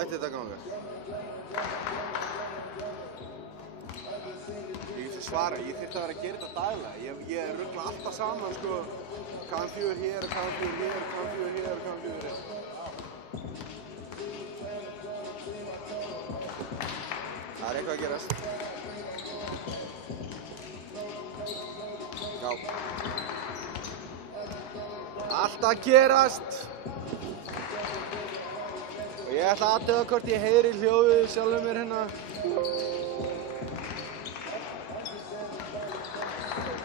ætti þetta að ganga. Ég get svo svara, ég þyrfti að vera að gera þetta daglega. Ég rugla alltaf saman, sko, KM4 hér, KM4 hér, KM4 hér og KM4 hér. Það eitthvað að gerast. Já. Allt að gerast! Og ég ætla að athuga hvort ég heyri hljóðið sjálfum mér hérna.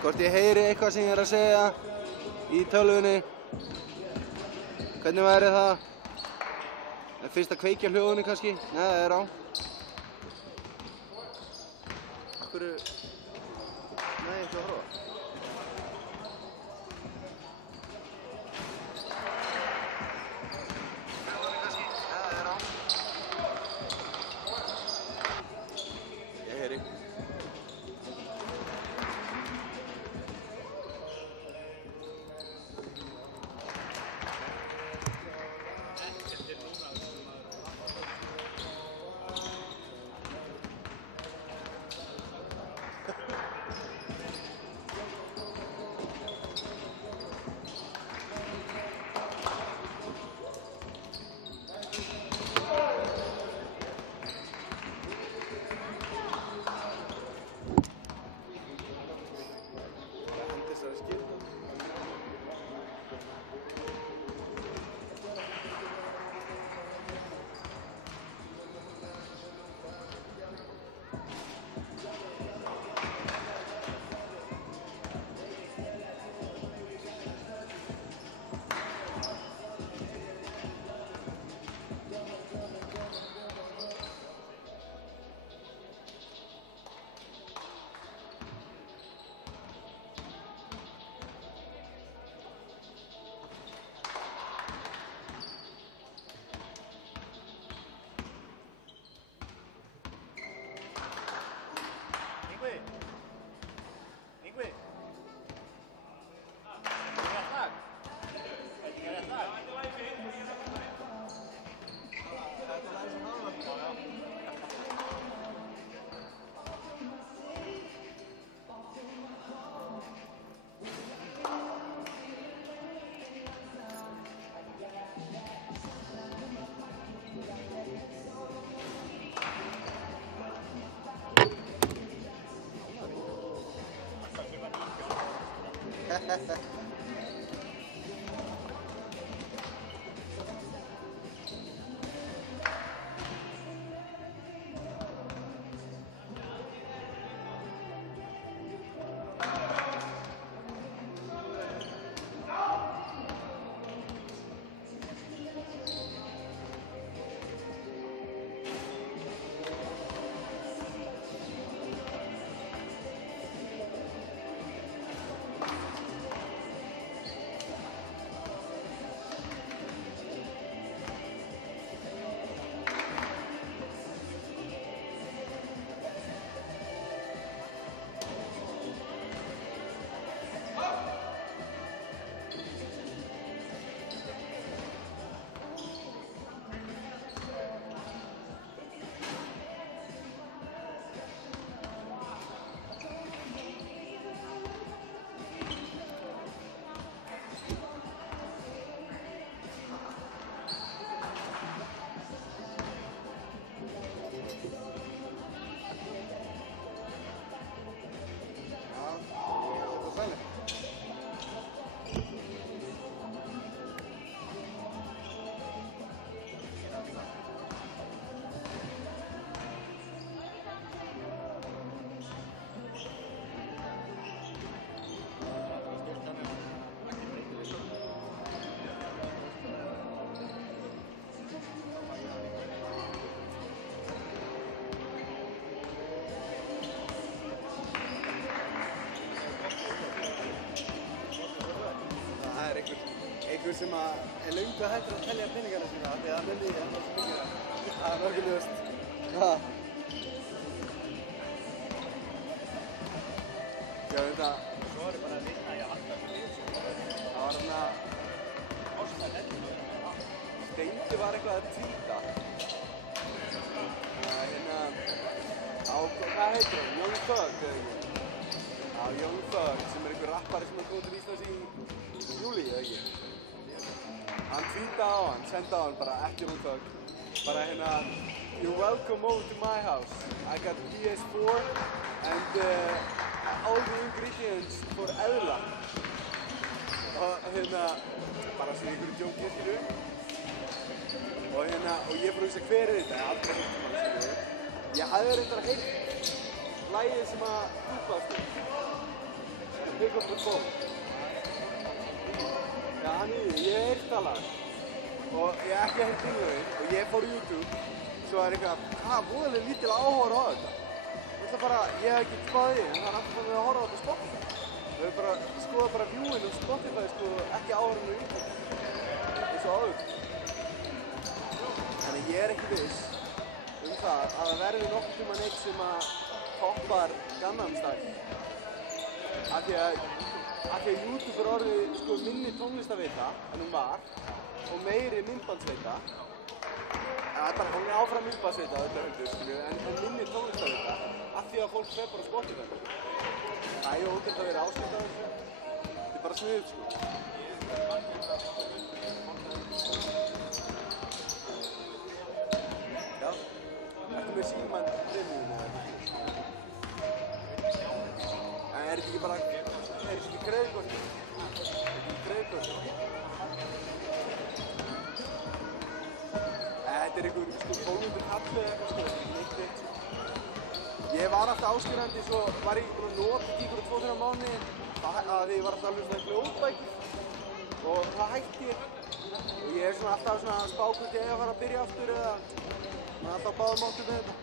Hvort ég heyri eitthvað sem ég er að segja í tölvunni. Hvernig væri það? Fyrst að kveikja hljóðinu kannski? Nei, það er á. Af hverju? Nei, ég ætla að horfa. Einhver sem er löngu hættur að telja peningana sína því að hann myndi í enda svo mikið það. Það er nokkuð ljóst. Já, þetta... Svo er bara að vinna í alltaf fyrir. Það var þarna... Steindi var eitthvað að tvíta. heitir hann? Young Thug, eða ekki? Já, Young Thug, sem einhver rappari sem kom til Íslands í júlí, eða ekki? Hann tweetaði á hann, sendi á hann bara ekki Young Thug. Bara hérna, you're welcome over to my house. I got PS4 and all the ingredients for eðla. Og hérna, bara sem einhverju djóki, skilju. Og ég fór að hugsa hver þetta, ég hef aldrei heyrt hann, skilju. Ég hafði reyndar heyrt lagið sem að Tupac spil. Pick up the phone. Já, hann í því, ég hef heyrt það lag. Og ég hef ekki heyrt ynglöfin og ég fór á YouTube. Svo er eitthvað, voðalega lítil áhuga á þetta. Ég ætla bara, ég hef ekki spáð í, en það er alltaf að horfa á þetta á Spotify. Við höfum bara, skoða bara viewin á Spotify, sko, ekki áhorfin á YouTube. Eins og áður. Þannig ég er ekki viss það að það verði nokkuð tíma neitt sem að toppar Gangnam Style. Af því að YouTube er orðið sko minni tónlistaveita en hún var og meiri myndbandsveita. Það er bara, hún er áfram myndbandsveita þetta höldur, skilju, en minni tónlistaveita af því að fólk fer bara á Spotify. Það er ógætt að vera áskipt af þessu. Þetta er bara sniðugt, sko. Já. Ertu með símann premium eða eitthvað? En er þetta ekki bara, er þetta ekki greiðkorti? Er þetta ekki greiðkorti? Þetta er einhver, sko, 1200 kalli eða eitthvað, sko, þetta er ekki neitt. Ég var alltaf áskrifandi, svo var ég búinn að nota í einhverju 2-3 mánuði að ég var alltaf að hlusta hljóðbækur og það hætti ég. Og ég er svona alltaf svona að spá hvort ég eigi að fara að byrja aftur eða maður er alltaf báðum áttum með þetta.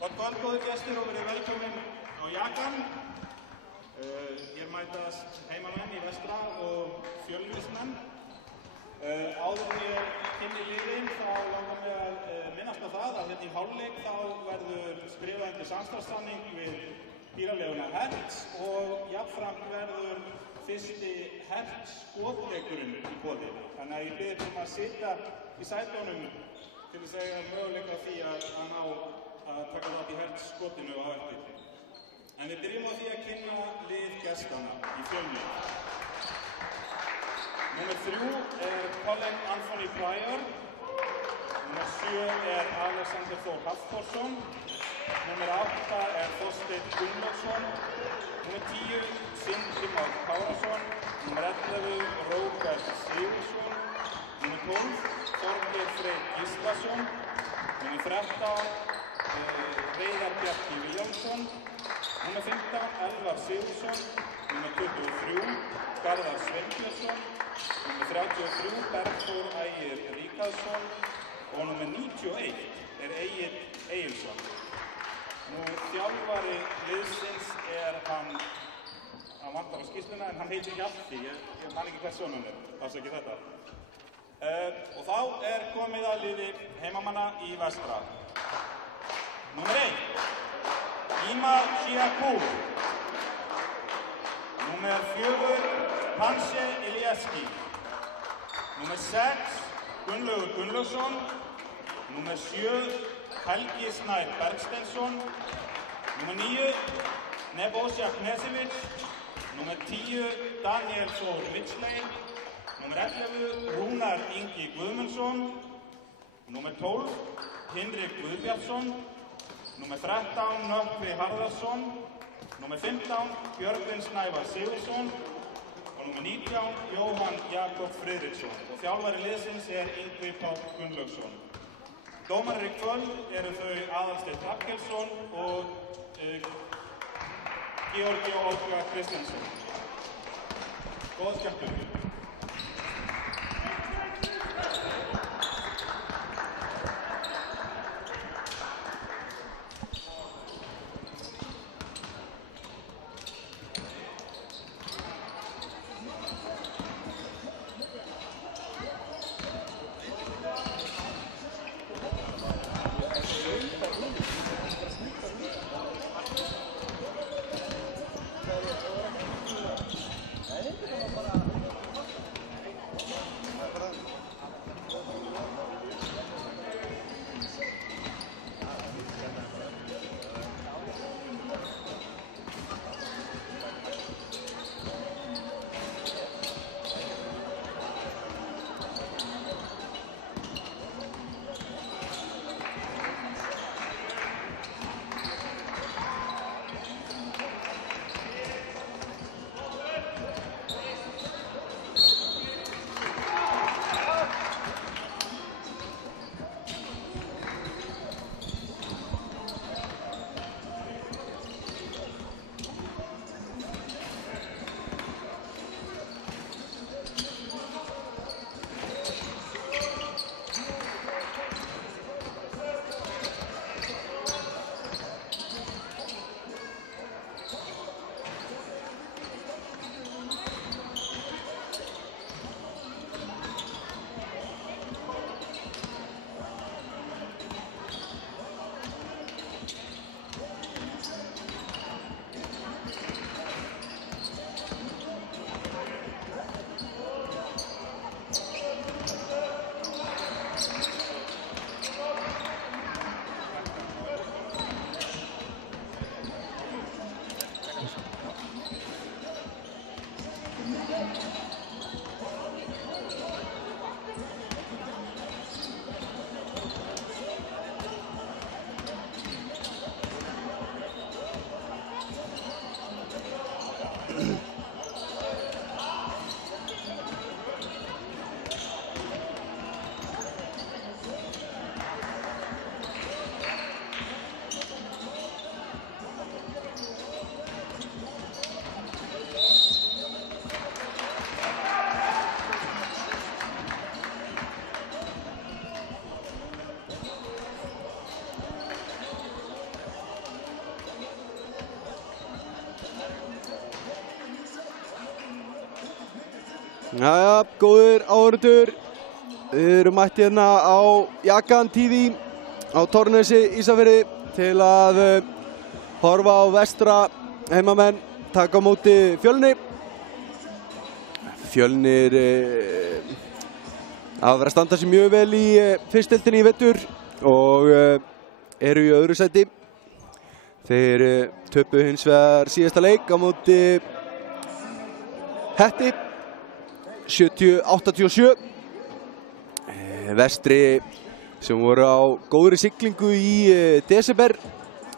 Gott kvöld, góðir gestir, og verið velkomin á Jakan. Hér mætast heimamenn í vestra og Fjölnismenn. Áður en ég kynni liðin þá langar mig að minnast á það að hérna í hálfleik þá verður skrifað undir samstarfssamning við bílaleguna Hertz og jafnframt verður fyrsti Hertz skotleikurinn í boði. Þannig að ég bið ykkur að sitja í sætunum til að segja möguleika á því að ná að taka þátt í Hertz skotinu á eftir. En við byrjum á því að kynna lið gestanna í Fjölni. Númer 3 er Colin Anthony Pryor. Númer 7 er Alexander Þór Hafþórsson. Númer 8 er Þorsteinn Gunnlaugsson. Númer 10 Sindri Már Kárason. Númer 11 Róbert Sigurðsson. Númer 12 Þorgeir Freyr Gíslason. Númer 13 Veigar Bjarki Viljámsson. Númer 15 Elvar Sigurðsson. Númer 23 Garðar Sveinbjörnsson. Númer 33 Bergþór Ægir Ríkharðsson og númer 91 er Egill Egilsson. Þjálfari liðsins er hann vantar á skýrsluna en hann heitir Hjalti, ég man ekki hvers sonur hann er, afsakið þetta. Og þá er komið að liði heimamanna í vestra. Númer 1 Ima Sjiakour. Númer 4 Hanse Ilieski. Númer 6 Gunnlaugur Gunnlaugsson. Númer 7 Helgi Snær Bergsteinsson. Númer 9 Nebojša Knežević. Númer 10 Daniel Þór Ridgelein. Númer 11 Rúnar Ingi Guðmundsson. Númer 12 Hinrik Guðbjartsson. Númer 13 Nökkvi Harðarsson. Númer 15 Björgvin Snævar Sigurðsson. Og númer 19 Jóhann Jakob Friðriksson. Og þjálfari liðsins er Ingvi Páll Gunnlaugsson. Dómarar í kvöld eru þau Aðalsteinn Hallgeirsson og Georgi Olga Kristjánsson. Góð skemmtun. Jæja, góðir áhorfendur. Við erum mætt hérna á Jakan TV á Torfnesi, Ísafirði til að horfa á Vestra heimamenn taka á móti Fjölni. Fjölnir hafa verið að standa sig mjög vel í fyrstdeildinni í vetur og eru í öðru sæti. Þeir töpuðu hins vegar síðasta leik á móti Hetti 70-87. Vestri sem voru á góðri siglingu í desember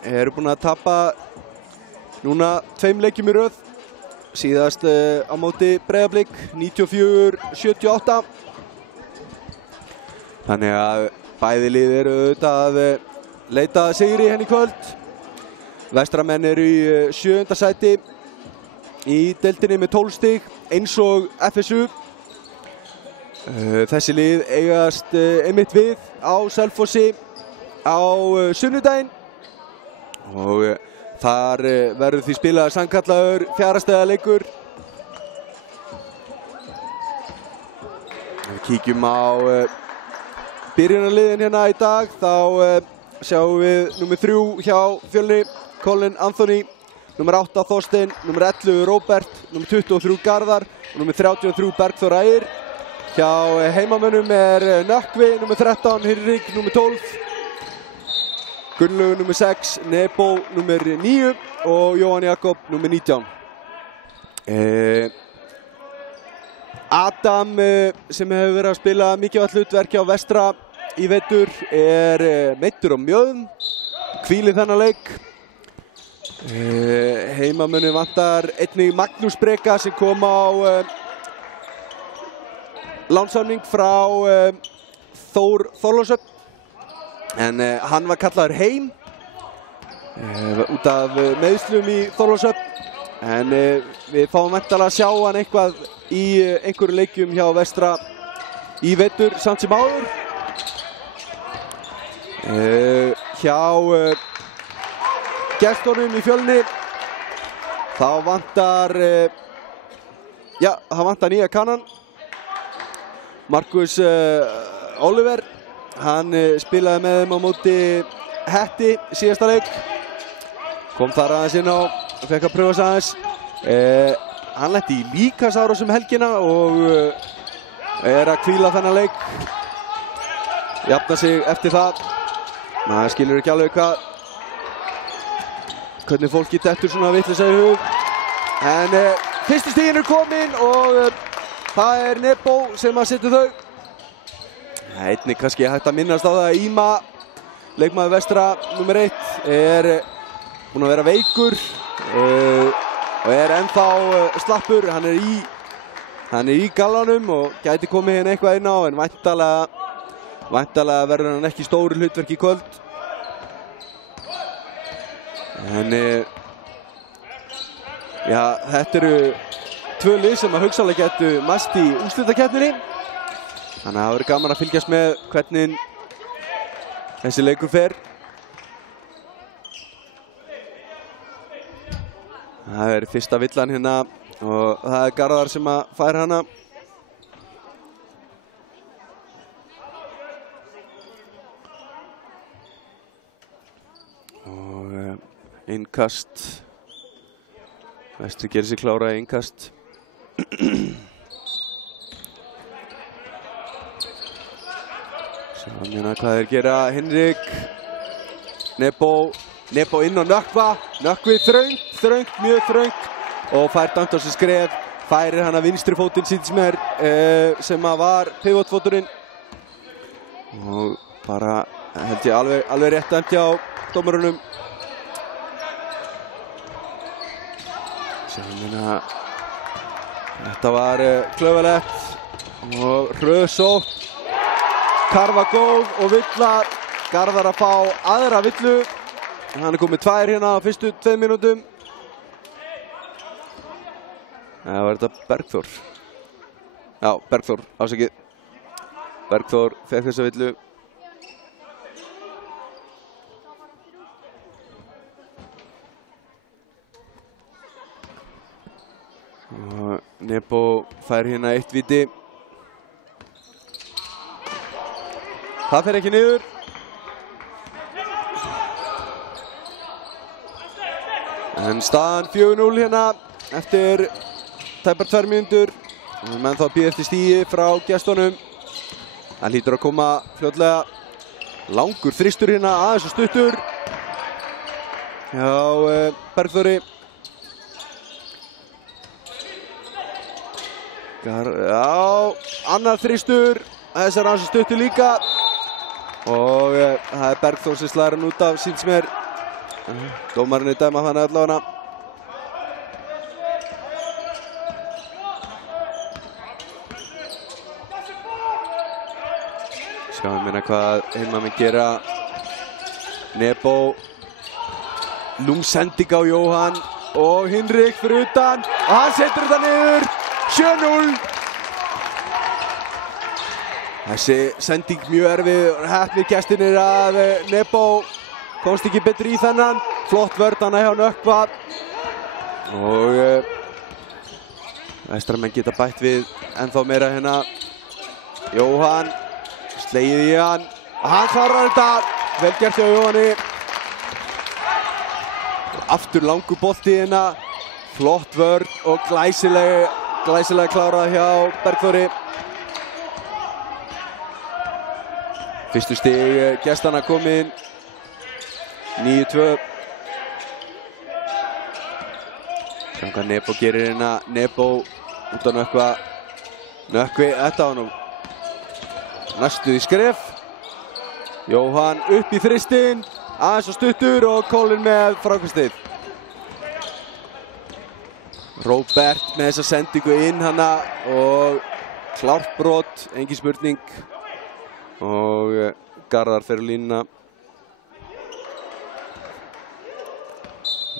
eru búin að tapa núna 2 leikjum í röð. Síðast á móti Breiðablik 94-78. Þannig að bæði lið eru auðvitað að leita sigri henni í kvöld. Vestramenn eru í 7. sæti í deildinni með 12 stig eins og FSU. Þessi lið eigast einmitt við á Selfossi á sunnudaginn og þar verður því spilaður sannkallaður 4. stiga leikur. Ef við kíkjum á byrjunarliðin hérna í dag þá sjáum við númer 3 hjá Fjölni, Colin Anthony, númer 8 Þorsteinn, númer 11 Róbert, númer 23 Garðar og númer 33 Bergþór Ægir. Hjá heimamönnum Nökkvi, númer 13, Hyrrik, númer 12, Gunnlaugur, númer 6, Nebo, númer 9 og Jóhann Jakob, númer 19. Adam, sem hefur verið að spila mikilvægt hlutverk hjá Vestra í vetur, meiddur á mjöðm, hvílir þennan leik. Heimamönnum vantar einnig Magnús Breka sem kom á lánssamning frá Þór Þorlákshöfn en hann var kallaður heim út af meiðslum í Þorlákshöfn en við fáum væntanlega að sjá hann eitthvað í einhverju leikjum hjá Vestra í vetur samt sem áður. Hjá gestunum í Fjölni þá vantar það vantar nýja kannan. Markus Oliver, hann spilaði með þeim á móti Hetti síðasta leik. Kom þar aðeins inn á og fekk að pröfa sig aðeins. Hann lenti í líkamsárásum helgina og að hvíla þennan leik. Jafna sig eftir það. Maður skilur ekki alveg hvernig fólki dettur svona vitleysa í hug. En fyrstu stigin komin og það Nebo sem að setja þau. Einnig kannski hægt að minnast á það að Íma, leikmaður Vestra númer 1, búinn að vera veikur og ennþá slappur. Hann í gallanum og gæti komið hérna eitthvað inn á en væntanlega verður hann ekki stóru hlutverk í kvöld. En þetta eru 2 lið sem að hugsanlega getu mæst í úrslitakeppninni. Þannig að það verður gaman að fylgjast með hvernig þessi leikur fer. Það fyrsta villan hérna og það Garðar sem að fær hana. Og innkast. Vestri gerir sig klára í innkast. Sjáum hérna hvað þeir gera. Hinrik, Nebo inn á Nökkva. Nökkvi þröngt, mjög þröngt og fær dæmt á sig skref. Færir hann að vinstri fótinn sem að var pivotfóturinn og bara held ég alveg rétt dæmt hjá dómarunum. Sjáum hérna. Þetta var klaufalegt og röðsótt. Karfa góð og villa. Garðar að fá aðra villu. Hann komið 2 hérna á fyrstu 2 mínútum. Það var þetta Bergþór. Já, Bergþór, afsakið. Bergþór fekk þessa villu. Og Nebo fær hérna 1 víti. Það fer ekki niður. En staðan 4-0 hérna eftir tæpar 2 mínútur. Menn þá bíða eftir stigi frá gestunum. Það hlýtur að koma fljótlega. Langur þristur hérna, aðeins og stuttur. Já, Bergþóri. Já, annar þristur. Þess aðeins og stuttur líka. Og það Bergþór sem slæðir hann út af Sílsmér. Dómarinn dæma þannig allavega. Sjáum minna hvað heimamenn gera. Nebo. Lungsending á Jóhann. Og Hinrik fyrir utan. Og hann setur þetta niður. 7-0. Þessi sending mjög erfið. Heppnir gestirnir að Nebo komst ekki betur í þennan. Flott vörn hana hjá Nökkva. Og Vestramenn geta bætt við ennþá meira hérna. Jóhann. Slegið í hann. Hann klárar þetta. Vel gert hjá Jóhanni. Aftur langur bolti hérna. Flott vörn og glæsilega klárað hjá Bergþóri. Fyrstu stig gestanna komin. 9-2. Sjáum hvað Nebo gerir hérna. Nebo út á Nökkva. Nökkvi, þetta var nú næstuð í skref. Jóhann upp í þristinn. Aðeins og stuttur og Colin með frákastið. Róbert með þessa sendingu inn hana og klárt brot, engin spurning. Og Garðar fer á línuna.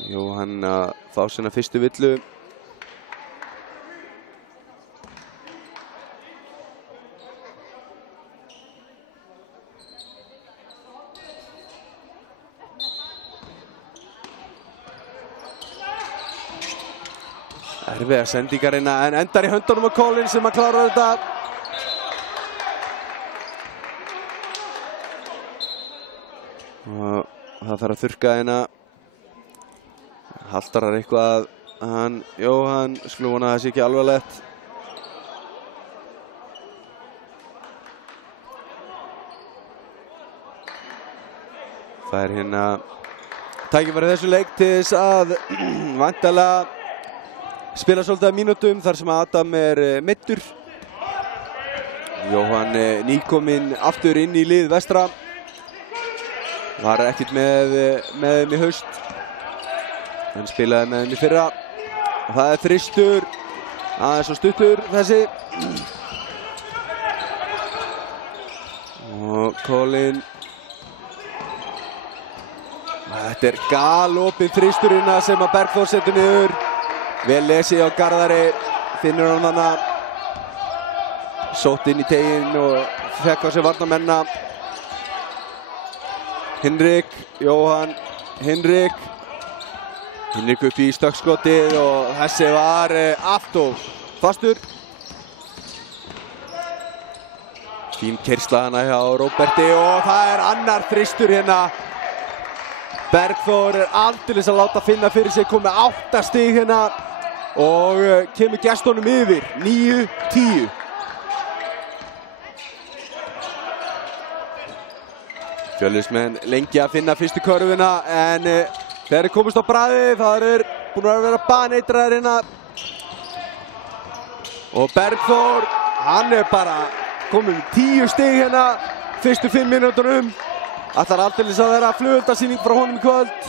Jóhann að fá sína fyrstu villu. Erfiðar sendingar hérna en endar í höndunum á Colin sem að klára þetta. Og það þarf að þurrka hérna. Haltarar eitthvað hann Jóhann, skulum vona að það sé ekki alvarlegt. Það er hérna tækifæri þessu leik til þess að væntanlega spila svolítið að mínútum þar sem Adam er meiddur. Jóhann nýkominn aftur inn í lið Vestra. Var ekkert með þeim í haust. Hann spilaði með þeim í fyrra. Og það er þristur. Aðeins og stuttur þessi. Og Colin. Þetta er galopinn þristurinn sem að Bergþór setur niður. Vel lesið á Garðari, finnur hann hana. Sótt inn í teginn og fekk á sig varnarmenna. Hinrik, Jóhann, Hinrik upp í stökkskotið og þessi var allt og fastur. Fín keyrsla hana hjá Róberti og það er annar þristur hérna. Bergþór er aldeilis að láta finna fyrir sig, komið 8 stig hérna og kemur gestunum yfir, 9-10. Fjölnismenn lengi að finna fyrstu körfuna en þegar þeir komist á bragðið það er búin að vera baneitraðir hérna. Og Bergþór, hann er bara komið með 10 stig hérna fyrstu 5 mínútunum. Ætlar aldeilis að vera flugeldasýning frá honum í kvöld.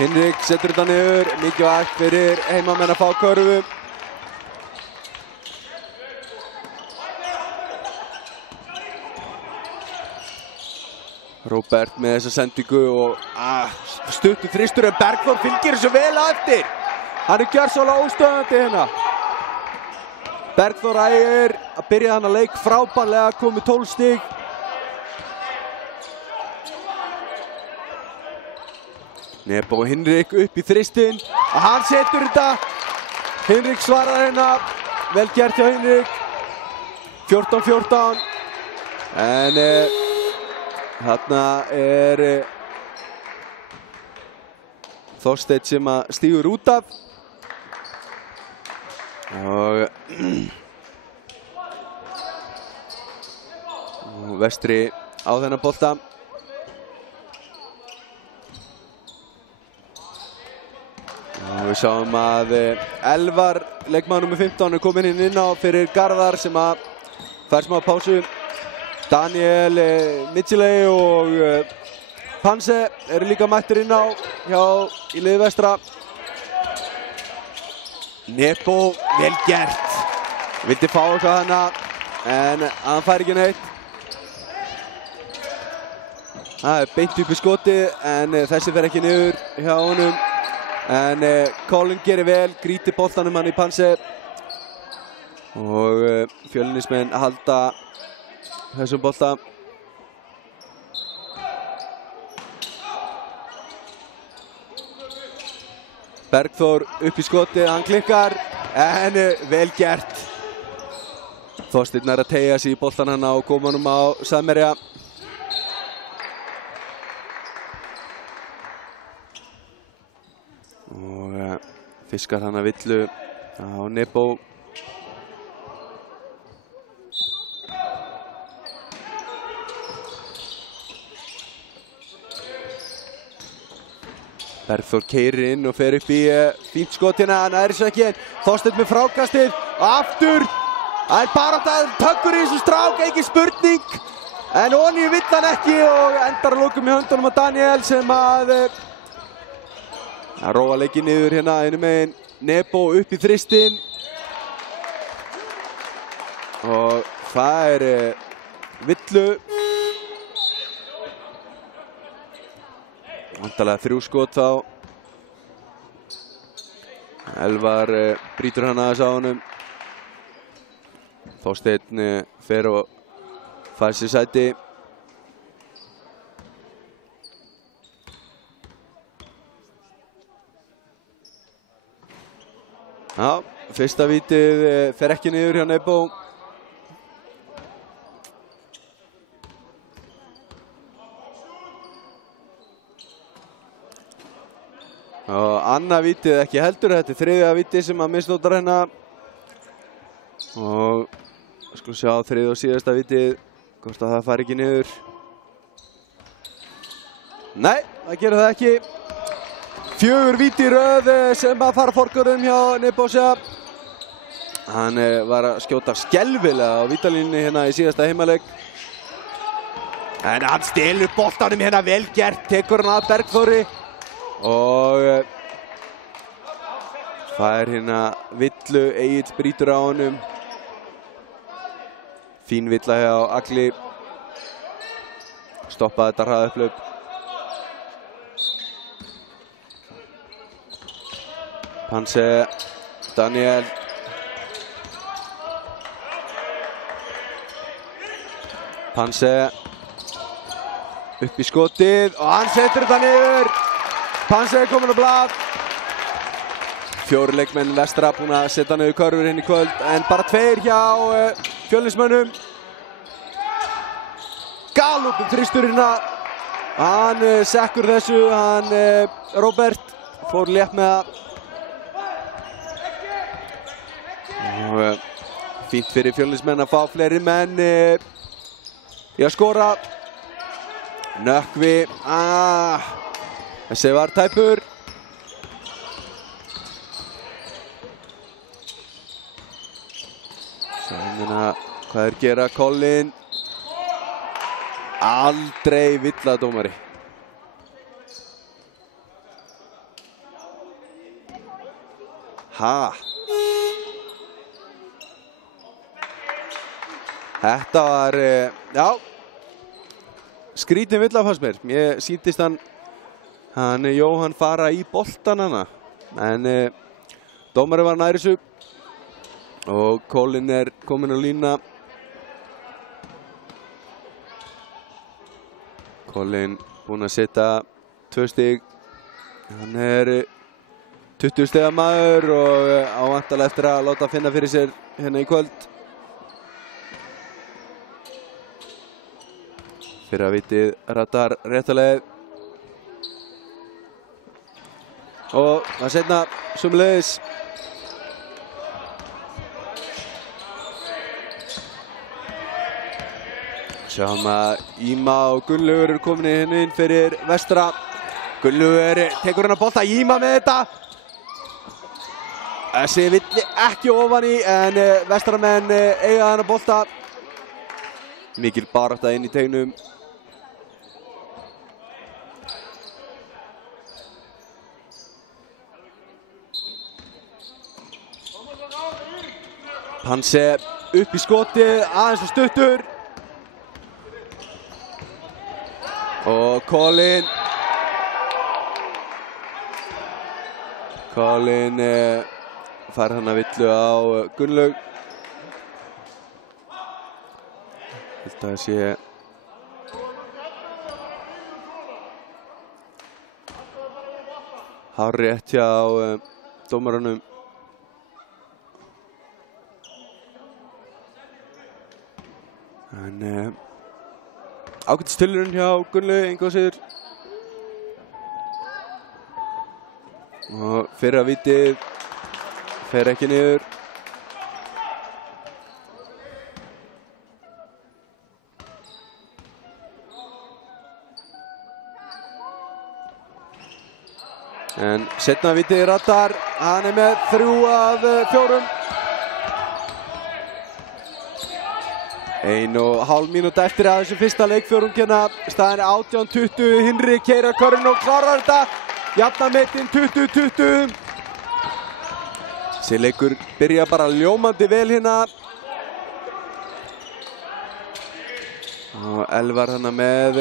Hinrik setur þetta niður, mikilvægt fyrir heimamenn að fá körfu. Róbert með þessa sendingu og stuttu þristur en Bergþór fylgir þessu vel á eftir. Hann er gjörsamlega óstöðandi hérna. Bergþór Ægir að byrja þennan leik frábærlega, komið 12 stig. Nebo Hinrik upp í þristinn og hann setur þetta. Hinrik svarar hérna. Vel gert hjá Hinrik. 14-14. En þarna Þorsteinn sem að stígur út af. Og Vestri á þennan bolta. Og við sjáum að Elvar, leikmaður nr. 15, er kominn inn á fyrir Garðar sem að fær smá pásu. Daniel Midgiley og Panse eru líka mættir inn á í liði Vestra. Nebo, vel gert. Vildi fá eitthvað hana, en hann fær ekki neitt. Það er beint upp í skoti, en þessi fer ekki niður hjá honum. En Colin gerir vel, grítir boltanum hann í Panse. Og Fjölnismenn halda þessum bolta. Bergþór upp í skoti, hann klikkar, en vel gert. Þorsteinn er að teygja sig í boltan hann og koma honum á samherja. Og fiskar hann að villu á Nebo. Bergþór keyrir inn og fer upp í fínt skot hérna, hann er svo ekki en Þorsteinn með frákastið og aftur. Það er bara það tökkur í þessu strák, ekki spurning. En Óni vill hann ekki og endar að lokum í höndunum á Daniel sem að róa leikinn niður hérna einu megin. Nebo upp í þristinn. Og það er villu. Vantarlega 3 skot þá. Elvar brýtur hann aðeins á honum. Þorsteinn fer og fær sér sæti. Já, fyrsta vítið fer ekki niður hjá Nebo. Og annað vítið ekki heldur, þetta er þriðja vítið sem að misnótar hérna. Og skulum sjá þriðja og síðasta vítið, hvort að það fari ekki niður. Nei, það gerir það ekki. 4 víti í röð sem að fara forgörðum hjá Nebosia. Hann var að skjóta skelfilega á vítalínunni hérna í síðasta heimaleik. En hann stelur boltanum hérna, vel gert, tekur hann að Bergþóri. Og fær hérna villu, Egill brýtur á honum. Fín villa hjá Agli. Stoppaði þetta hraðaupphlaup. Panse, Daniel. Panse upp í skotið og hann setur þetta niður. Panse er komin á blað. 4 leikmenn Vestra búin að setja niður körfur inn í kvöld, en bara 2 hjá Fjölnismönnum. Gallup þristur hérna. Hann sekkur þessu, hann Robert fór létt með það. Og fínt fyrir Fjölnismenn að fá fleiri menn í að skora. Nökkvi, þessi var tæpur. Sjáum hvað er gera Colin. Aldrei villadómari. Þetta var, já, skrítin villa fannst mér. Mér sýndist hann Jóhann fara í boltan hana. En dómari var nær þessu. Og Colin er komin á lína. Colin búinn að setja 2 stig Hann 20 stiga maður og ávæntanlega eftir að láta finna fyrir sér hérna í kvöld. Fyrir að vitið rattar réttalega. Og það seinna sömuleiðis. Sjáum að Íma og Gunnlaugur eru komin inn fyrir vestra. Gunnlaugur tekur hennar bolta, Íma með þetta. Þessi villi ekki ofan í en vestramenn eiga hennar bolta. Mikil barátta inn í teignum. Panse upp í skotið, aðeins og stuttur. Og Colin fær hann að villu á Gunnlaug. Þetta sé hárrétt hjá dómaranum. En ágætis tilraun hjá Gunnlaug engu að síður. Og fyrra vitið fer ekki niður. En seinna vitið rattar, hann með 3 af 4. 1,5 mínúta eftir að þessu fyrsta leikfjórung hérna. Staðan 18-20, Hinrik keyrir körfuna og klárar þetta. Jafnametinn 20-20. Þessi leikur byrja bara ljómandi vel hérna. Og Elvar hana með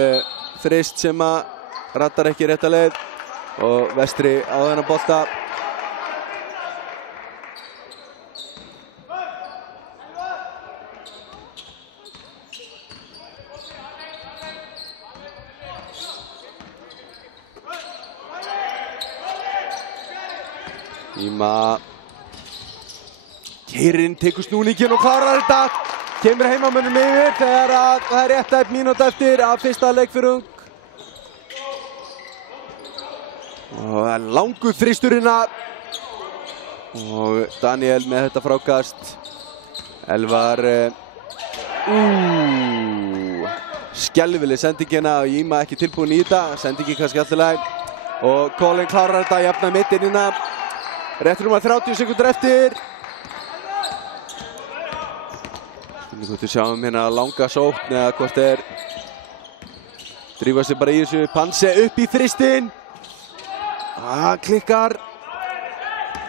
þrist sem að rattar ekki rétta leið. Og vestri á þennan bolta. Íma keirinn, tekur snúninginn og klárar þetta. Kemur heimamönnum yfir þegar að það er rétt 1 mínúta eftir af fyrsta leikfjórung. Og langur þristurinn og Daniel með þetta frákast. Elvar skelfileg sendingina og Íma ekki tilbúin í þetta. Sendingi kannski alltaf læg. Og Colin klárar þetta, jafna mittinnina. Rétt rúmar 30 sekundur eftir. Við sjáum hérna langa sókn eða hvort þeir drífa sig bara í þessu. Panse upp í þristinn. Klikkar.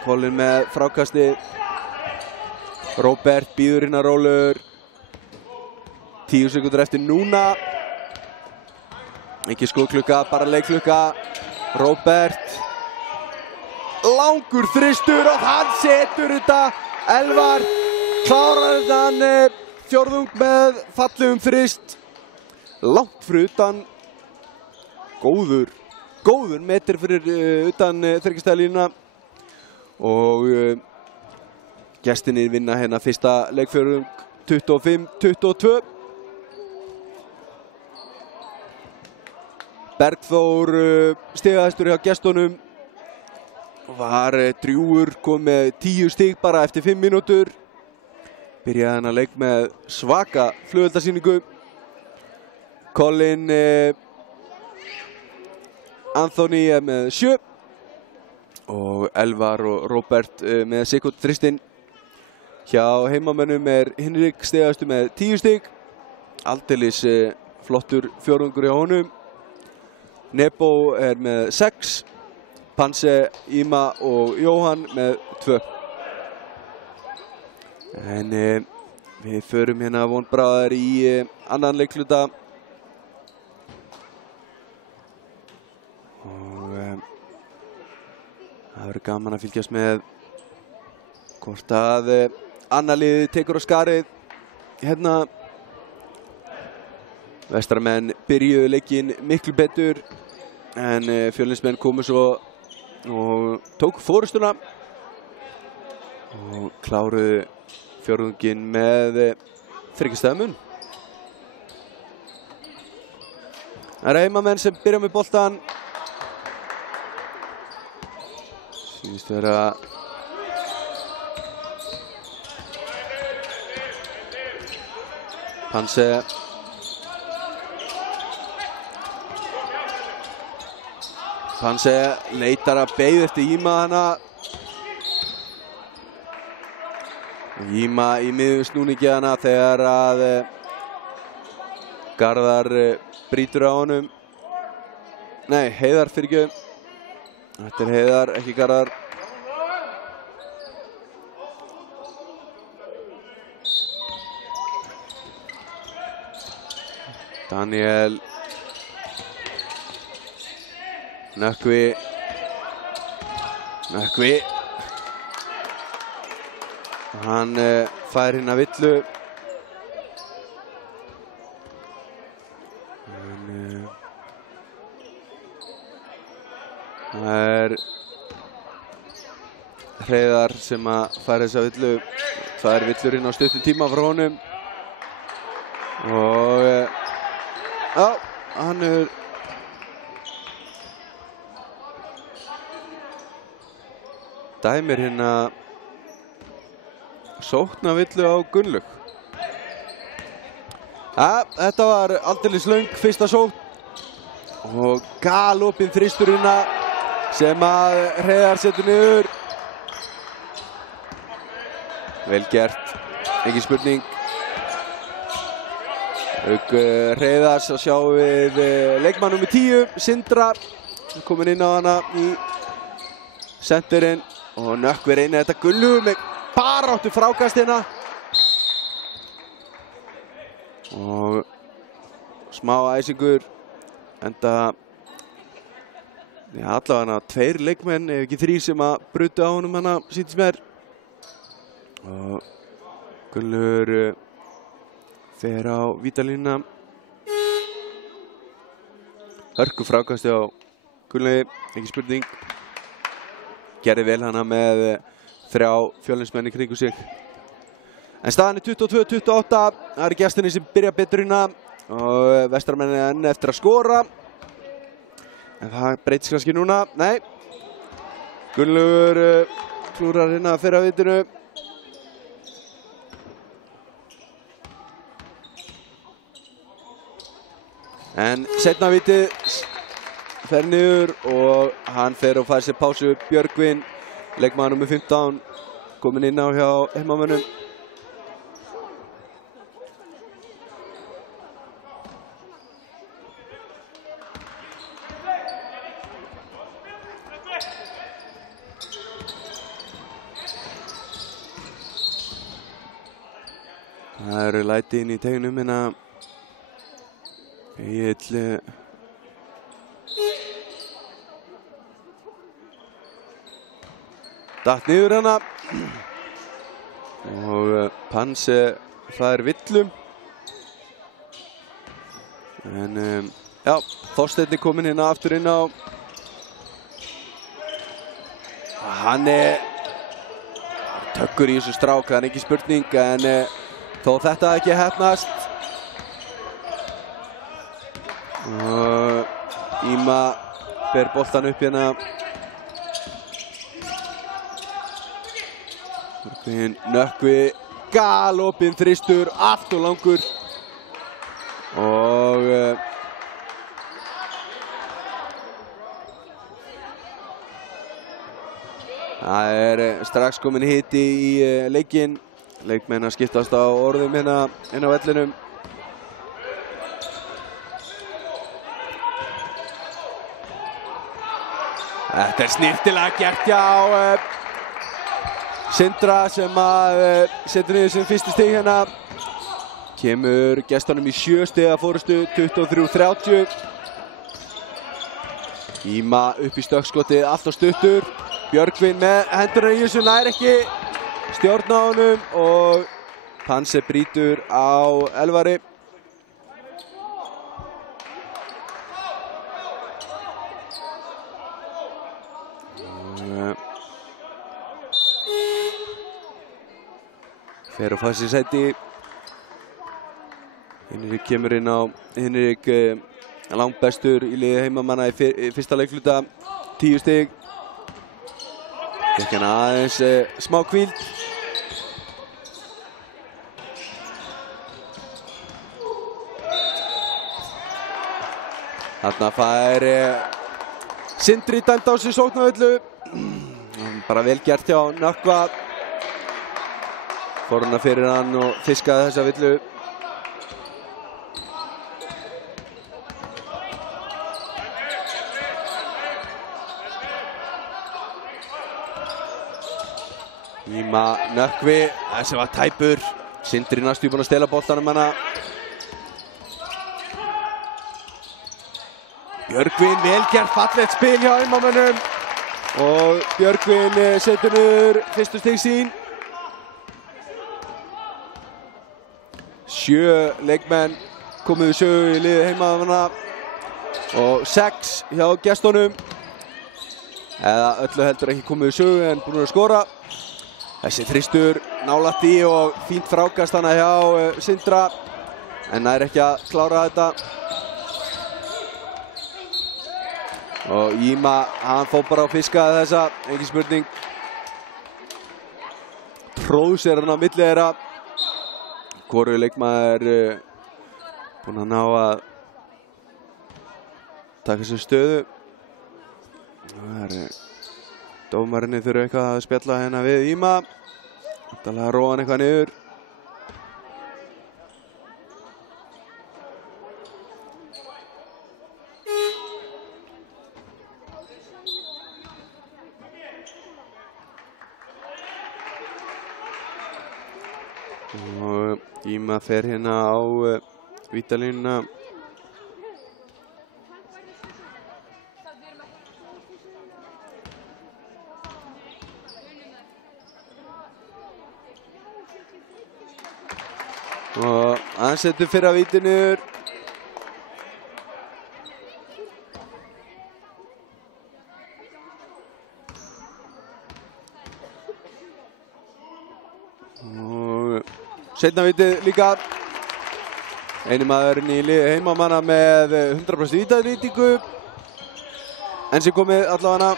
Colin með frákasti. Robert býður hérna rólur. 10 sekundur eftir núna. Ekki skotklukka, bara leikklukka. Robert. Langur þristur og hann setur þetta. Elvar klárar þann fjórðung með fallegum þrist. Langt fyrir utan. Góður meter fyrir utan þryggjarstæðalínuna. Og gestirnir vinna hérna fyrsta leikfjórðung 25-22. Bergþór stigahæstur hjá gestunum. Var drjúgur, kom með 10 stig bara eftir 5 mínútur. Byrjaði hann að leik með svaka flugeldasýningu. Colin Anthony með 7. Og Elvar og Robert með sikkert þristinn. Hjá heimamönnum Hinrik stigahæstur með 10 stig. Aldeilis flottur fjórðungur hjá honum. Nebo með 6. Panse, Íma og Jóhann með 2. En við förum hérna vonbráðar í annan leikluta. Og það verður gaman að fylgjast með hvort að annað liðið tekur á skarið. Hérna vestramenn byrjuðu leikinn miklu betur en Fjölnismenn komu svo og tók fórustuna og kláruðu fjórðunginn með 3 stiga mun. Það eru heimamenn sem byrja með boltan. Sýnist vera Panse. Panse leitar að beygja eftir Íma hana. Íma í miðjum snúningi hana þegar að Garðar brýtur á honum. Nei, Heiðar fyrirgefðu. Þetta er Heiðar, ekki Garðar. Daniel Nökkvi hann fær hérna villu það er Hreiðar sem að fær þessa villu. Það er villur inn á stuttum tíma frá honum og já, hann er dæmir hérna sóknarvillu á Gunnlaug. Þetta var aldeilis löng fyrsta sókn og galopinn þristur hérna sem að Hreiðar setur niður. Vel gert, ekki spurning. Auk Hreiðars að sjá við leikmann númer 10, Sindra, komin inn á hana í senterinn og Nökkvi reynir þetta Gunnlaugur með baráttu frákast hérna. Og smá æsingur, enda allavega 2 leikmenn, ef ekki 3 sem að brutu á honum hana sýndist mér. Og Gunnlaugur fer á vítalínuna. Hörku frákasti á Gunnlaugi, ekki spurning. Gerði vel hana með 3 Fjölnismenn í kringu sig. En staðan er 22-28. Það eru gestinni sem byrja betur hérna og Vestarmenn er enn eftir að skora. En það breytist kannski núna. Nei. Gunnlaugur klúrar hérna fyrra vitinu. En seinna vitið fer niður og hann fer og fær sér pásu. Björgvin, leikmaður númer 15, komin inn á hjá heimamönnum. Það eru læti inn í teginum hérna. Egill datt niður hana og Panse fær villu. En já, Þorsteinn er komin hérna aftur inn á. Hann er tökkur í þessu strák, það er ekki spurning, en þó þetta ekki heppnast. Og Íma ber boltan upp hérna. Nökkvi, galopinn þristur, allt og langur. Og það er strax komin hiti í leikinn. Leikmenn að skiptast á orðum hérna inn á vellinum. Þetta er snyrtilega gert hjá Sindra sem að setur niður sem fyrstu stig hérna. Kemur gestunum í 7 stiga fórustu, 23-30. Íma upp í stökkskotið, allt á stuttur. Björgvin með hendurinn í þessu, nær ekki stjórn á honum og Panse brýtur á Elvari. fer á fæsi sæti. Hinrik kemur inn á Hinrik langbestur í liði heimamanna í fyrsta leikluta, 10 stig. Fekk hann aðeins smá hvíld. Þarna fær Sindri dæmt á sig sóknarvillu. Bara vel gert hjá Nökkva. Fór hana fyrir hann og fiskaði þessa villu. Íma Nökkvi, þessi var tæpur. Sindri næstu búinn að stela boltanum hana. Björgvin, vel gert, fallegt spil hjá heimamönnum. Og Björgvin setur niður fyrstu stig sín. 7 leikmenn komið við sögu í liði heimamanna og 6 hjá gestunum. Eða öllu heldur ekki komið við sögu en búin að skora. Þessi þristur nálægt í og fínt frákast hana hjá Sindra. En nær ekki að klára þetta. Og Íma, hann fór bara á fiskaði þessa, engin spurning. Tróðs hann á milli þeirra. Hvoru leikmaður búinn að ná að taka sér stöðu. Dómarinni þurfa eitthvað að spjalla hérna við Íma. Þannig að róa hann eitthvað niður. Og Íma fer hérna á vítalínuna. Og hann setur fyrra víti niður. Og seinna vítið líka. Eini maðurinn í liði heimamanna með 100% vítanýtingu. Enn sem komið allavega.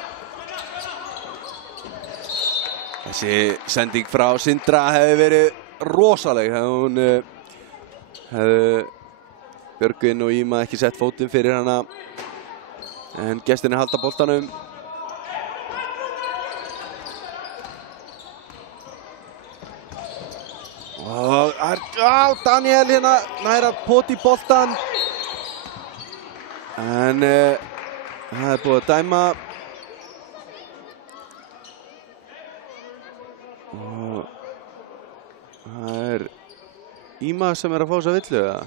Þessi sending frá Sindra hefði verið rosaleg. Hefðu Björgvin og Íma ekki sett fótinn fyrir hana. En gestinni halda boltanum. Og Daniel hérna nær að pota í boltan. En það er búið að dæma. Og það er Íma sem er að fá þessa villu, eða?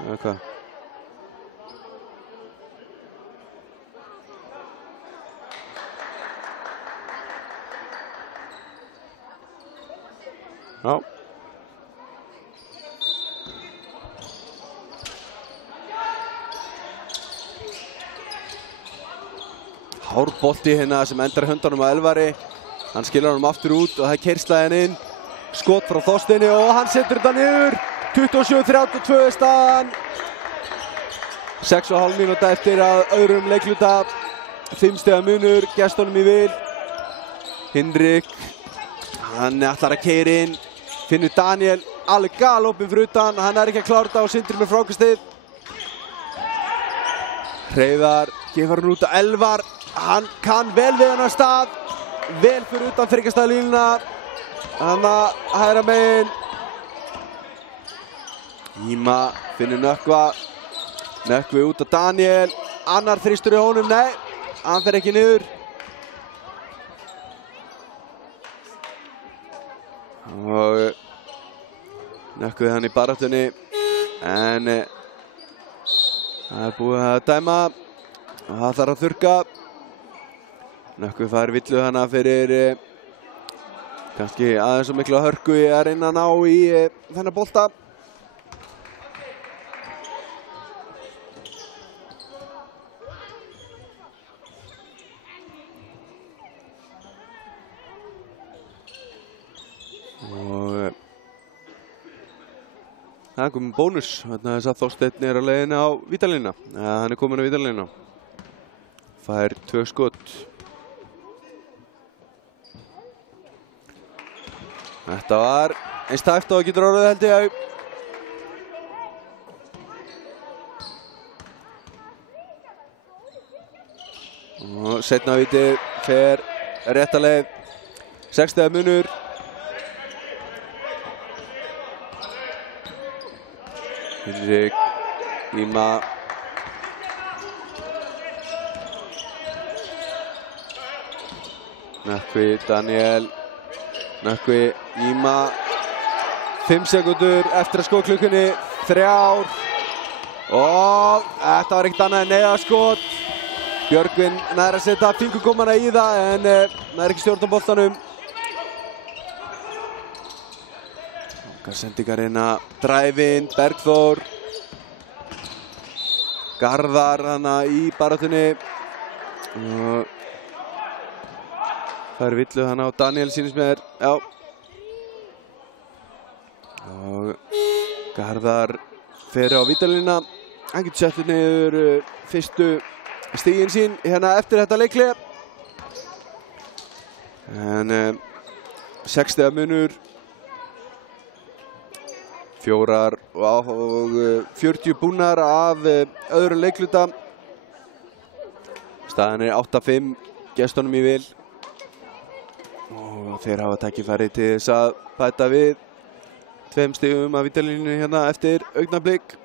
Eða hvað? Já. Hár bolti hérna sem endar höndunum á Elvari. Hann skilur honum aftur út og það er keyrslæðin inn. Skot frá Þorsteini og hann setur þetta niður. 27-32 staðan. 6,5 mínúta eftir að öðrum leikluta. 5 stiga munur, gestunum í vil. Hinrik, hann ætlar að keyra inn. Finnur Daniel alveg galopinn fyrir utan. Hann er ekki að klára þetta og Sindri með frákastið. Hreiðar gefur hann út á Elvar. Hann kann vel við hennar stað. Vel fyrir utan þriggjastaðalínuna. Hann að hægra megin. Íma finnur Nökkva. Nökkvi út á Daniel. Annar þristur í honum. Nei, hann fer ekki niður. Og Nökkvi hann í baráttunni. En það er búið að dæma. Og það þarf að þurrka. Nökkvi fær villu hana fyrir kannski aðeins og miklu hörku að reyna að ná í þennan bolta. Og það komið bónus, þarna þess að Þorsteinn á leiðinni á vítalínuna. Hann kominn á vítalínuna. Fær 2 skot. Þetta var eins tæft og getur orðið held ég. Og seinna vítið fer rétta leið. 6 stiga munur. Hinrik, Íma. Nökkvi, Daniel. Nökkvi, Íma. 5 sekúndur eftir að skotklukkunni. 3. Og þetta var ekkert annað en neyðarskot. Björgvin nær að setja fingurgómana í það en nær ekki stjórn á boltanum. Sendingar inn að drive-in, Bergþór. Garðar hana í baráttunni. Það villu hana á Daniel sýnist mér, já. Og Garðar fer á vítalínuna. Hann getur sett niður fyrstu stigin sín hérna eftir þetta leikli. En 6 stiga munur. 4 og 40 búnar af öðru leikluta. Staðan 8-5, gestunum í vil. Og þeir hafa tækifæri til þess að bæta við 2 stigum af vítalínunni hérna eftir augnablik.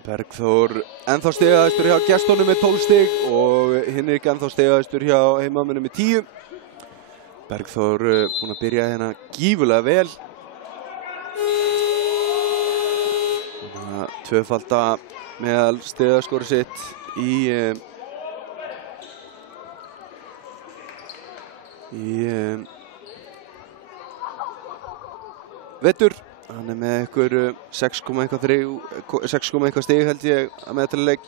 Bergþór ennþá stigahæstur hjá gestunum með 12 stig og Hinrik ennþá stigahæstur hjá heimamönnum með 10. Bergþór búinn að byrja hérna gífurlega vel. Tvöfalda meðal stigaskori sitt í vetur. Hann með ykkur 6 eitthvað stig held ég að meðtala leik.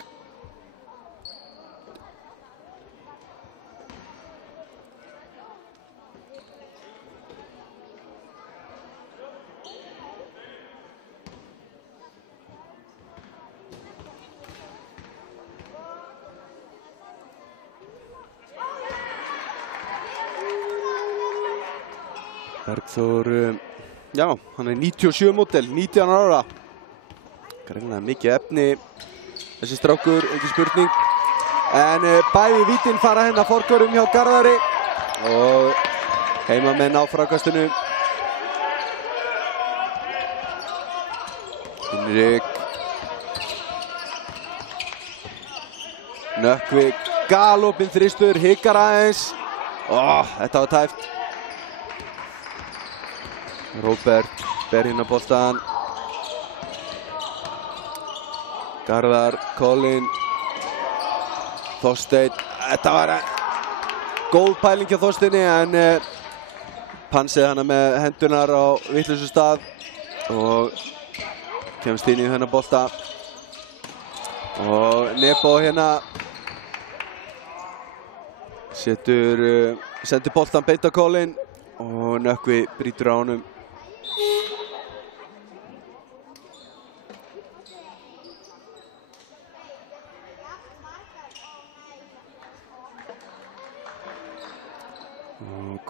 Bergþór já, hann 97 módel, 19 ára. Greinilega mikið efni þessi strákur, ekki spurning. En bæði vítin fara hérna forgörum hjá Garðari og heimamenn á frákastinu. Hinrik. Nökkvi, galopinn þristur, hikar aðeins. Þetta var tæft. Róbert ber hérna boltan. Garðar, Colin, Þorsteinn. Þetta var góð pæling hjá Þorsteini en pansið hana með hendunar á vitlausu stað og kemst inn í þennan bolta. Og Nebo hérna sendir boltan beint á Colin og Nökkvi brýtur á honum.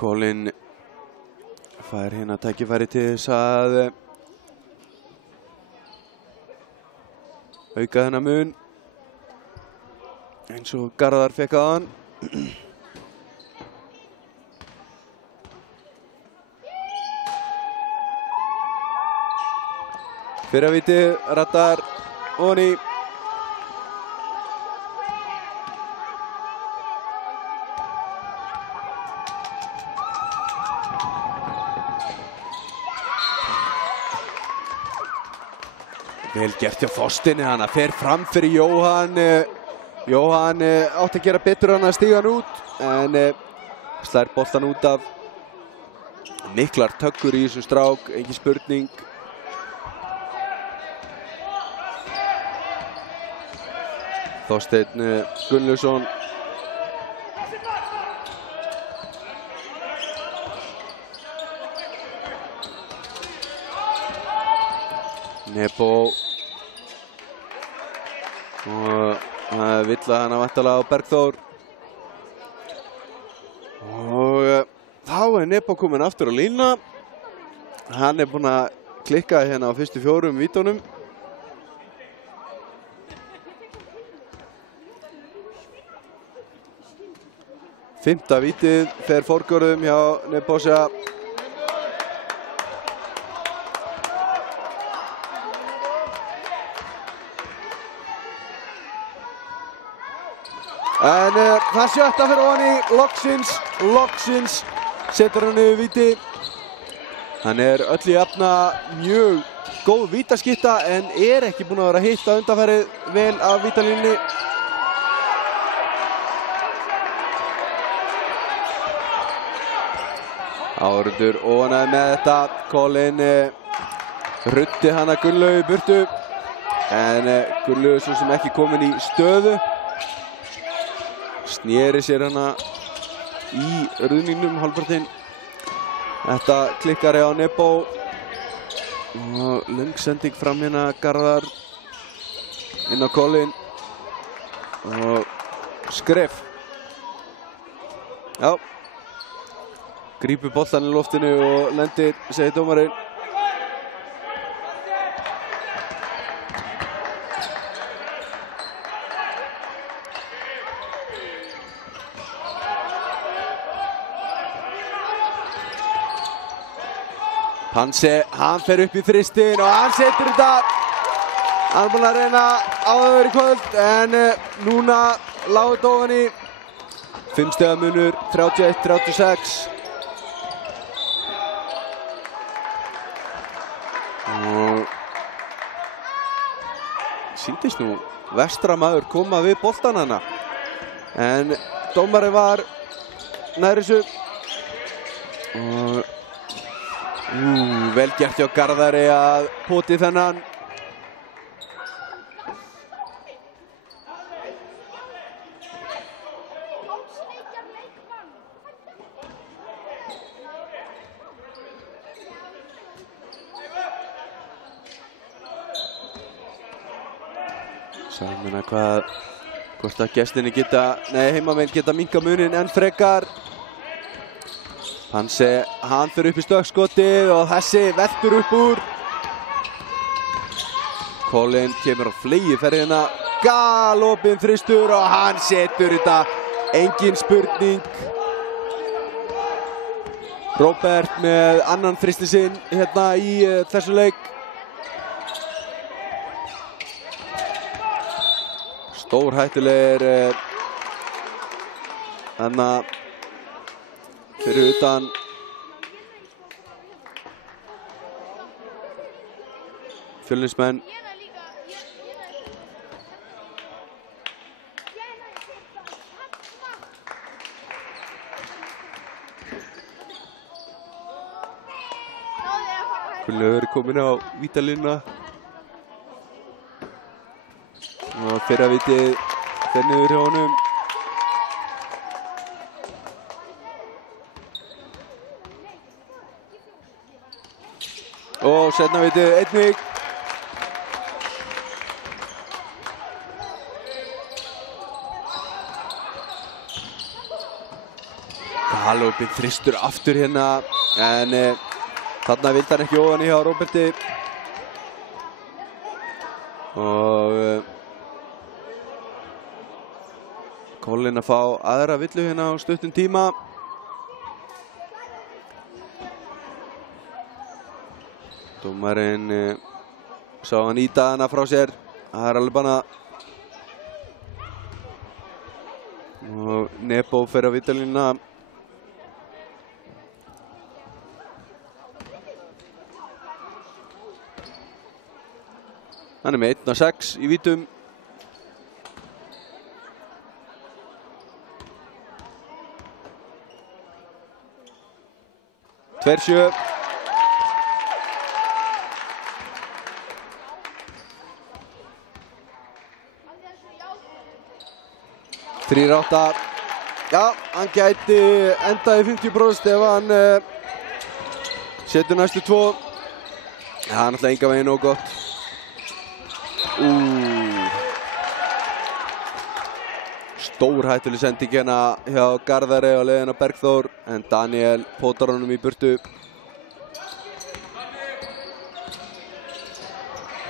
Colin fær hérna tækifæri til þess að auka þennan mun eins og Garðar fekk á hann. Fyrra víti rattar Oni. Vel gert hjá Þorsteini, hann fer fram fyrir Jóhann Jóhann átti að gera betur hann að stíga hann út, en slær boltan út af. Miklar töggur í þessum strák, engin spurning. Þorsteinn Gunnlaugsson. Nebo. Og það vill að hann væntanlega á Bergþór. Og þá Nebo kominn aftur á lína. Hann búinn að klikka hérna á fyrstu 4 vítunum. Fimmta vítið fer forgörðum hjá Nebosa. En það 7. fyrir ofan í, loksins setur hann yfir víti. Hann öll í jafna mjög góð vítaskipta en ekki búinn að vera hitta undanfarið vel af vítalínunni. Áhorfendur óánægðir með þetta. Colin ruddi hana Gunnlaugi í burtu. En Gunnlaugur svo sem ekki kominn í stöðu. Sneri sér hana í ruðningnum hálfpartinn. Þetta klikkar á Nebo. Og löng sending fram hérna Garðar. Inn á Colin. Og skref. Já. Grípur boltan í loftinu og lendir, segir dómarinn. Panse, hann fer upp í þristin og hann setur þetta. Hann búinn að reyna áður í kvöld, en núna lágur þetta ofan í. 5 stiga munur, 31-36. Og sýndist nú vestra maður koma við boltan hana. En dómari var nær þessu. Og vel gert hjá Garðari að poti þennan. Saman að hvort að gestinni heimamenn geta minnka munin enn frekar. Panse, hann fer upp í stökkskotið og þessi veltur upp úr. Colin kemur á fleygiferðina, galopinn þristur og hann setur þetta, engin spurning. Robert með annan þristi sinn hérna í þessu leik. Stórhættulegir þarna fyrir utan Fjölnismenn. Gunnlaugur kominn á vítalínuna og fyrra vitið fer niður hjá honum. Og seinna vitið einnig. Galopinn þristur aftur hérna, en þarna vildi hann ekki ofan í hjá Róberti. Og Colin að fá aðra villu hérna á stuttum tíma. Dómarinn sá hann íta hana frá sér. Það alveg bannað. Og Nebo fer á vítalínuna. Hann með 1-6 í vítum. 2-7. Þrír 8. Já, hann gæti endað í 50% ef hann setur næstu 2. Það er náttúrulega engan veginn nóg gott. Stórhættuleg sending hérna hjá Garðari á leiðina Bergþór, en Daniel pótar honum í burtu.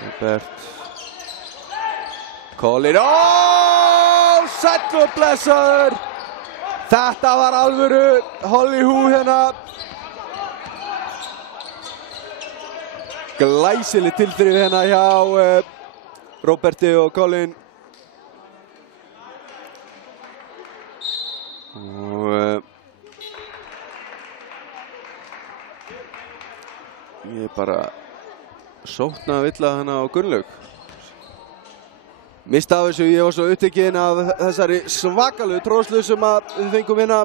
Robert. Colin. Sæll og blessaður! Þetta var alvöru Hollywood hérna. Glæsileg tilþrif hérna hjá Roberti og Colin. Og ég bara sókna villa hana á Gunnlaug. Mista af þessu, ég var svo upptekinn af þessari svakalegu tróðslu sem við fengum hérna.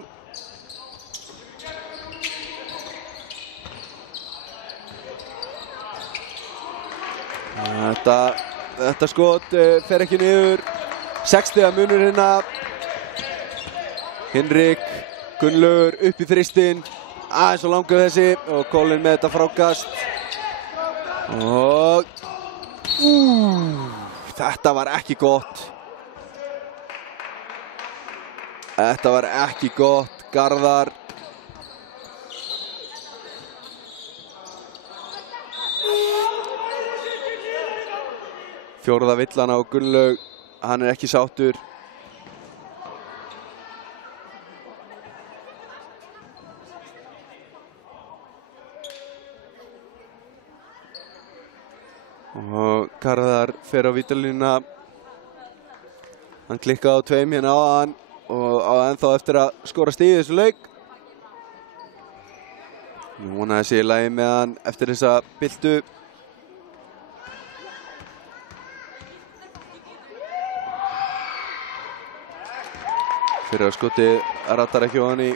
Þetta skot fer ekki niður. 6 stiga munur hérna. Hinrik, Gunnlaugur upp í þristinn. Aðeins og langur þessi og Colin með þetta frákast. Og þetta var ekki gott. Þetta var ekki gott, Garðar. Fjórða villan á Gunnlaug, hann er ekki sáttur. Og Garðar fer á vítalínuna. Hann klikkaði á 2 hérna áðan og á ennþá eftir að skora stig í þessu leik. Ég vona að sé í lagi með hann eftir þessa byltu. Fyrir að skoti ratar ekki á hann í.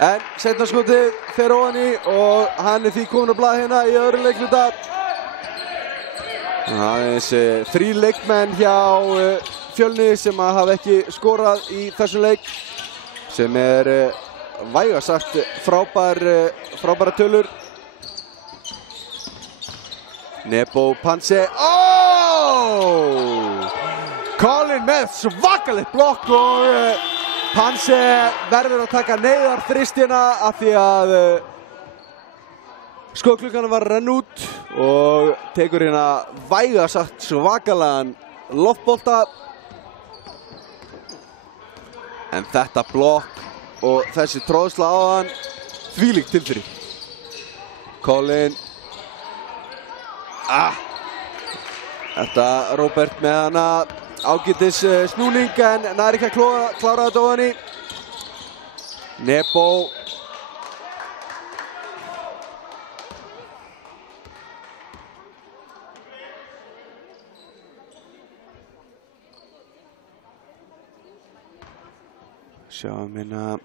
En seinna skotið fer ofan í og hann er því komin á blað hérna í öðru leikluta. Aðeins 3 leikmenn hjá Fjölni sem hafa ekki skorað í þessum leik, sem er vægast sagt frábæra tölur. Nebo Panse. Colin með svakalegt blokk og Panse verður að taka neyðar þristina af því að skotklukkan var að renna út og tekur hérna vægast sagt svakalegan loftbolta. En þetta blokk og þessi tróðsla á hann, þvílík tilþrif. Colin. Þetta Robert með hana ágætis snúning en nær ekki að klára þetta ofan í. Nebo. Sjáum hérna.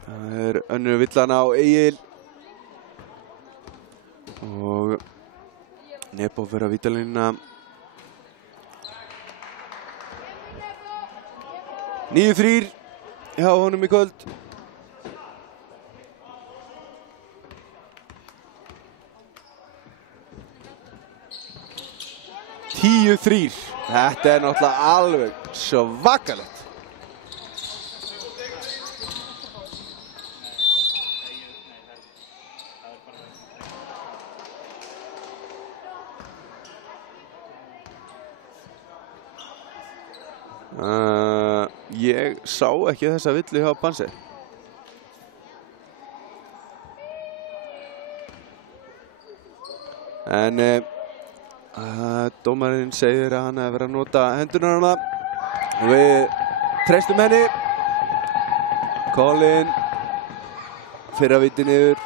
Það er önnur villan á Egil. Og Nebo fyrir að vítalínuna. 9-3 hjá honum í kvöld. Tíu 3. Þetta er náttúrulega alveg svakalegt. Ég sá ekki þessa villu hjá Panse. En dómarinn segir að hann hefur verið að nota hendurnar hana. Og við treystum henni. Colin fyrir að víti niður.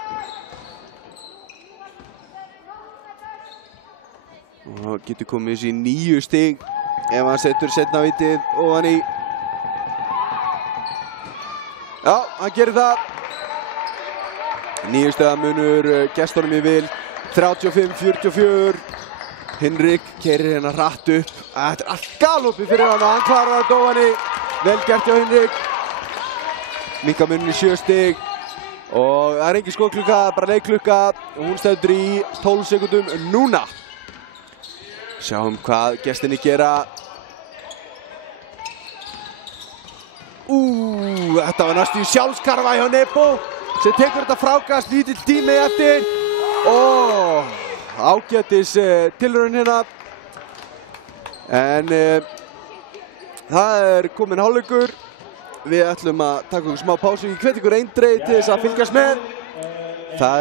Og getur komið þessi 9 stig ef hann setur seinna vítið ofan í. Já, hann gerir það. 9 stiga munur gestunum í vil. 35-44. Hinrik keyrir hérna hratt upp. Þetta allt galopið fyrir hann. Hann klarar þetta ofan í. Vel gert hjá Hinrik. Minnka munur í 7 stig. Og það engin skotklukka, bara leikklukka. Og hún stendur í 12 sekúndum núna. Sjáum hvað gestinni gera. Þetta var næstu í sjálfskarfa hjá Nebo sem tekur þetta frákast, lítill tími eftir. Ágætis tilraun hérna. En það komin hálfleikur. Við ætlum að taka okkur smá pásu. Ég hvet ykkur eindreið til þess að fylgjast með. Það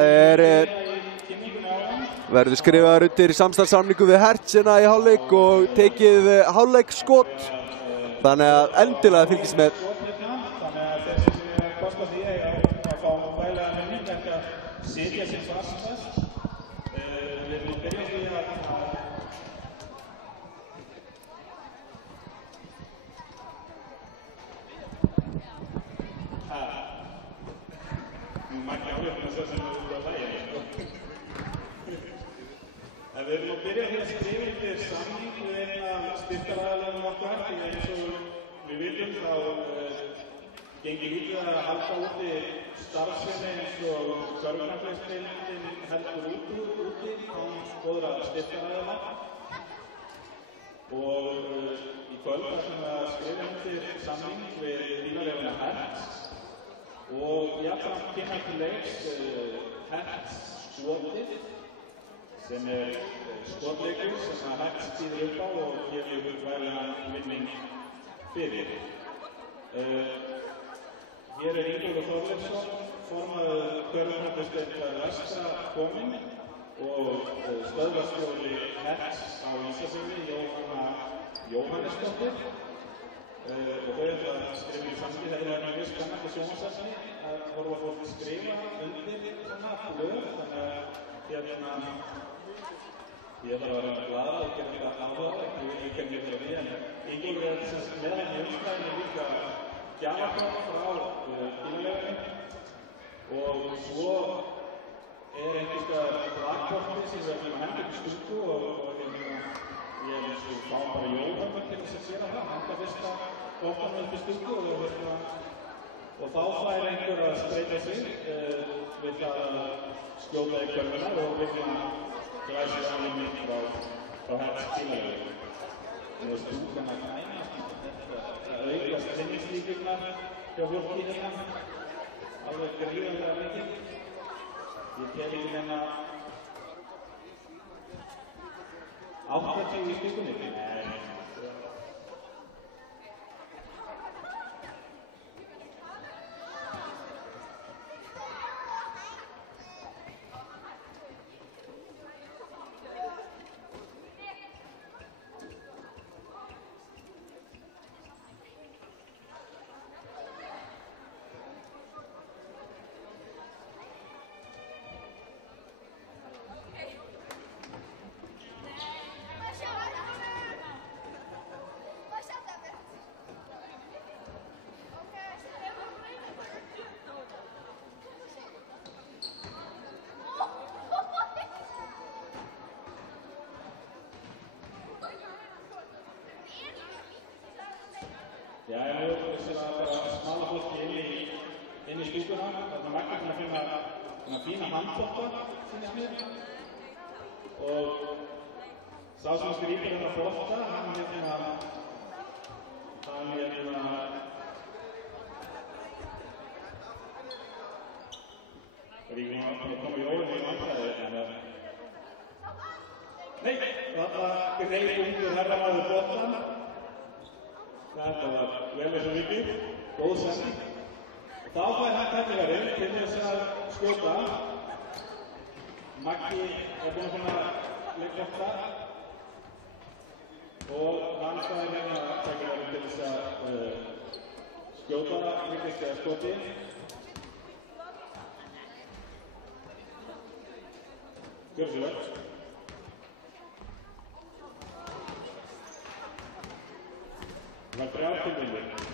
verður skrifaður undir samstarfssamningu við Hertz hérna í hálfleik og tekið hálfleikskot. Þannig að endilega fylgjast með. Sitja sig fastast. Við viljum byrja því að Maggi áhjörnum svo sem við viljum að lægja. Við viljum að byrja því að skrifa undir samning við eina styrktaraðilanum okkar því eins og við viljum þá gengir lítið að halda úti starfsemi eins og körfuknattleiksdeildin heldur úti án góðra styrktaraðila. Og í kvöld ætlum við að skrifa undir samning við bílaleiguna Hertz og jafnframt kynna til leiks Hertz skotið sem skotleikur sem að Hertz býður upp á og gefur væglega vinning fyrir. Hér Ingólfur Þorleifsson, formaður körfuknattleiksdeildar Vestra kominn og stöðvarstjóri Hertz á Ísafirði, Jóhanna Jóhannesdóttir. Og þau ætla að skrifa í samtíð. Það er mjög spennandi sjónvarpsefni að horfa fólk skrifa undir svona blöð, þannig að ég þarf að vera glaður og gera þetta áhuga, ég kem mér fyrir því, en Ingólfur er með henni í umslæðinu líka gjafakort frá bílaleigunni og svo einhvers staðar rakkorti sem við ætlum að henda upp í stúku og ég fá bara Jóhann til þess að gera það, henda fyrsta bóttanum upp í stúku og þá fær einhver að spreyta sig við það að skjóta í körfuna og vilja glæsa alveg mitt frá Hertz bílaleigunni. Og stúkan að kænast, að aukast tennislíkurnar hjá fólki hérna, alveg gríðarlega mikið. Ég tel ekki hérna 80 í stúkunni. Já, ég er vissulega bara að smala fólki inn í stúkuna. Þarna er Maggi að finna fína handbolta, finnst mér. Og sá sem skrýpir hérna bolta, hann er ekki að koma Jóhann í vandræði, nei, þarna greip undir herramaður boltan. Þetta var vel eins og vikið, góð sending. Þá fær hann tækifæri til þess að skjóta. Maggi búinn að finna leiklotta og hann fær hérna tækifæri til þess að skjóta mikilvægt skoti. Gjörðu svo vel. Það var 3 tilbúinir.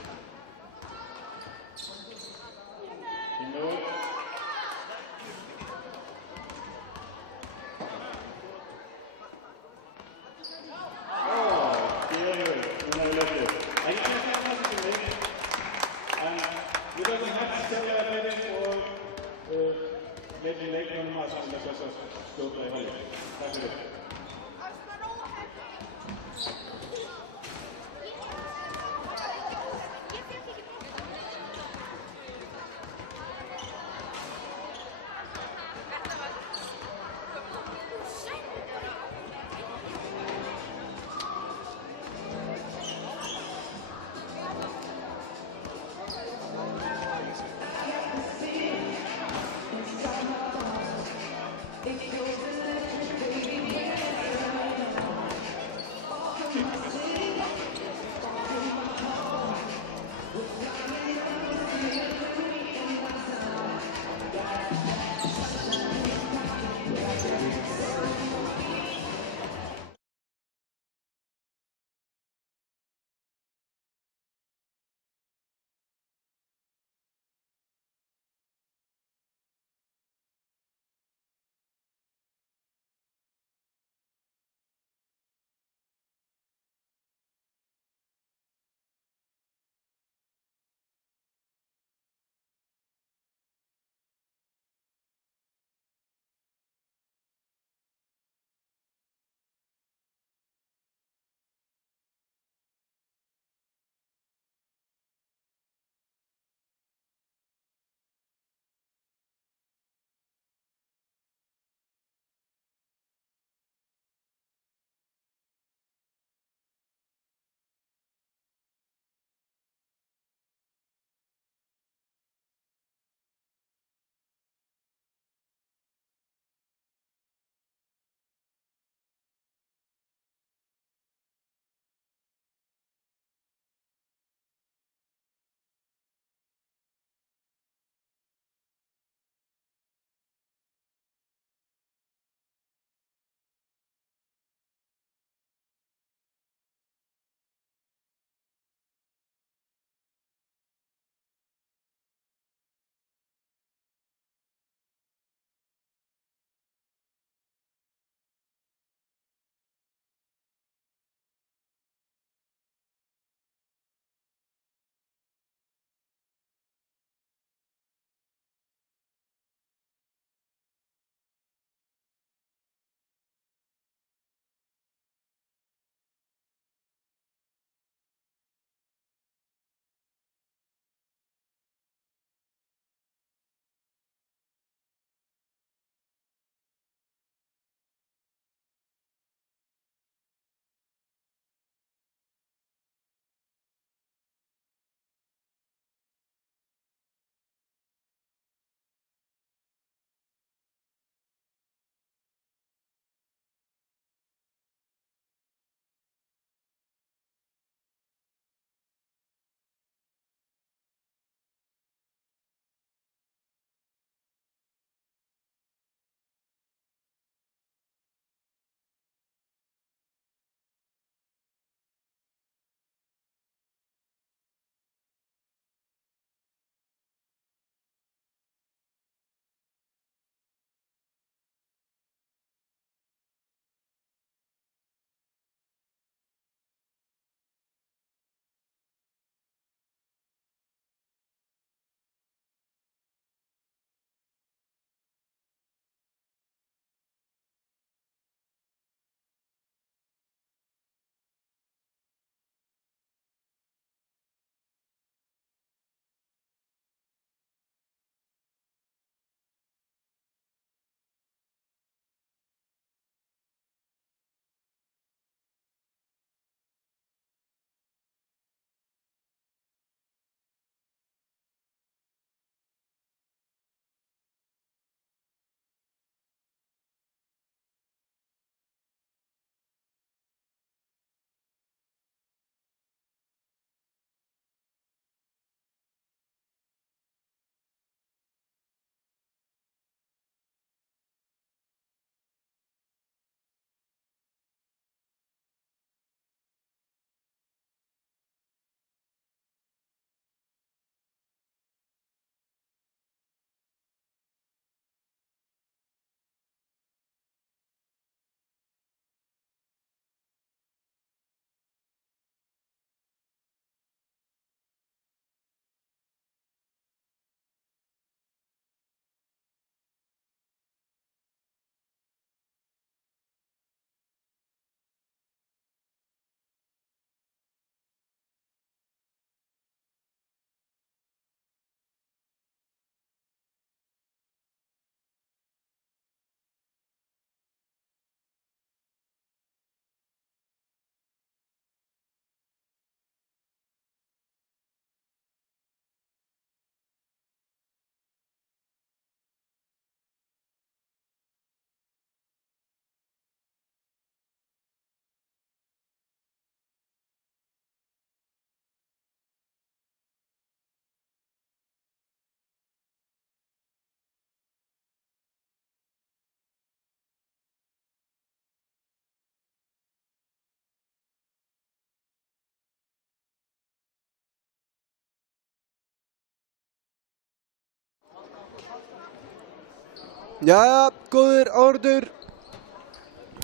Jæja, góðir áhorfendur.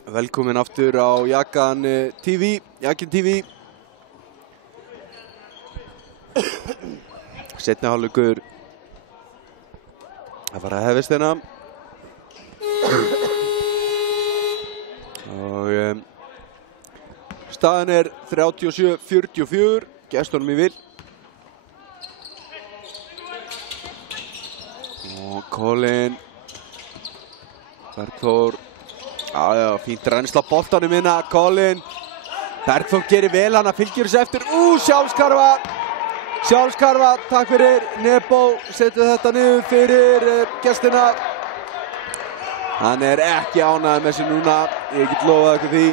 Velkomin aftur á Jakan TV, Jakin TV. Seinni hálfleikur að fara að hefjast hérna. Og staðan er 37-44, gestunum í vil. Og Colin Bergþór, já, fínt reynsla á boltanum inna, Colin. Bergþór gerir vel, hann fylgir þessu eftir, sjálfskarfa, takk fyrir, Nebo, setur þetta niður fyrir gestina. Hann er ekki ánægður með sig núna, ég get lofað ykkur því.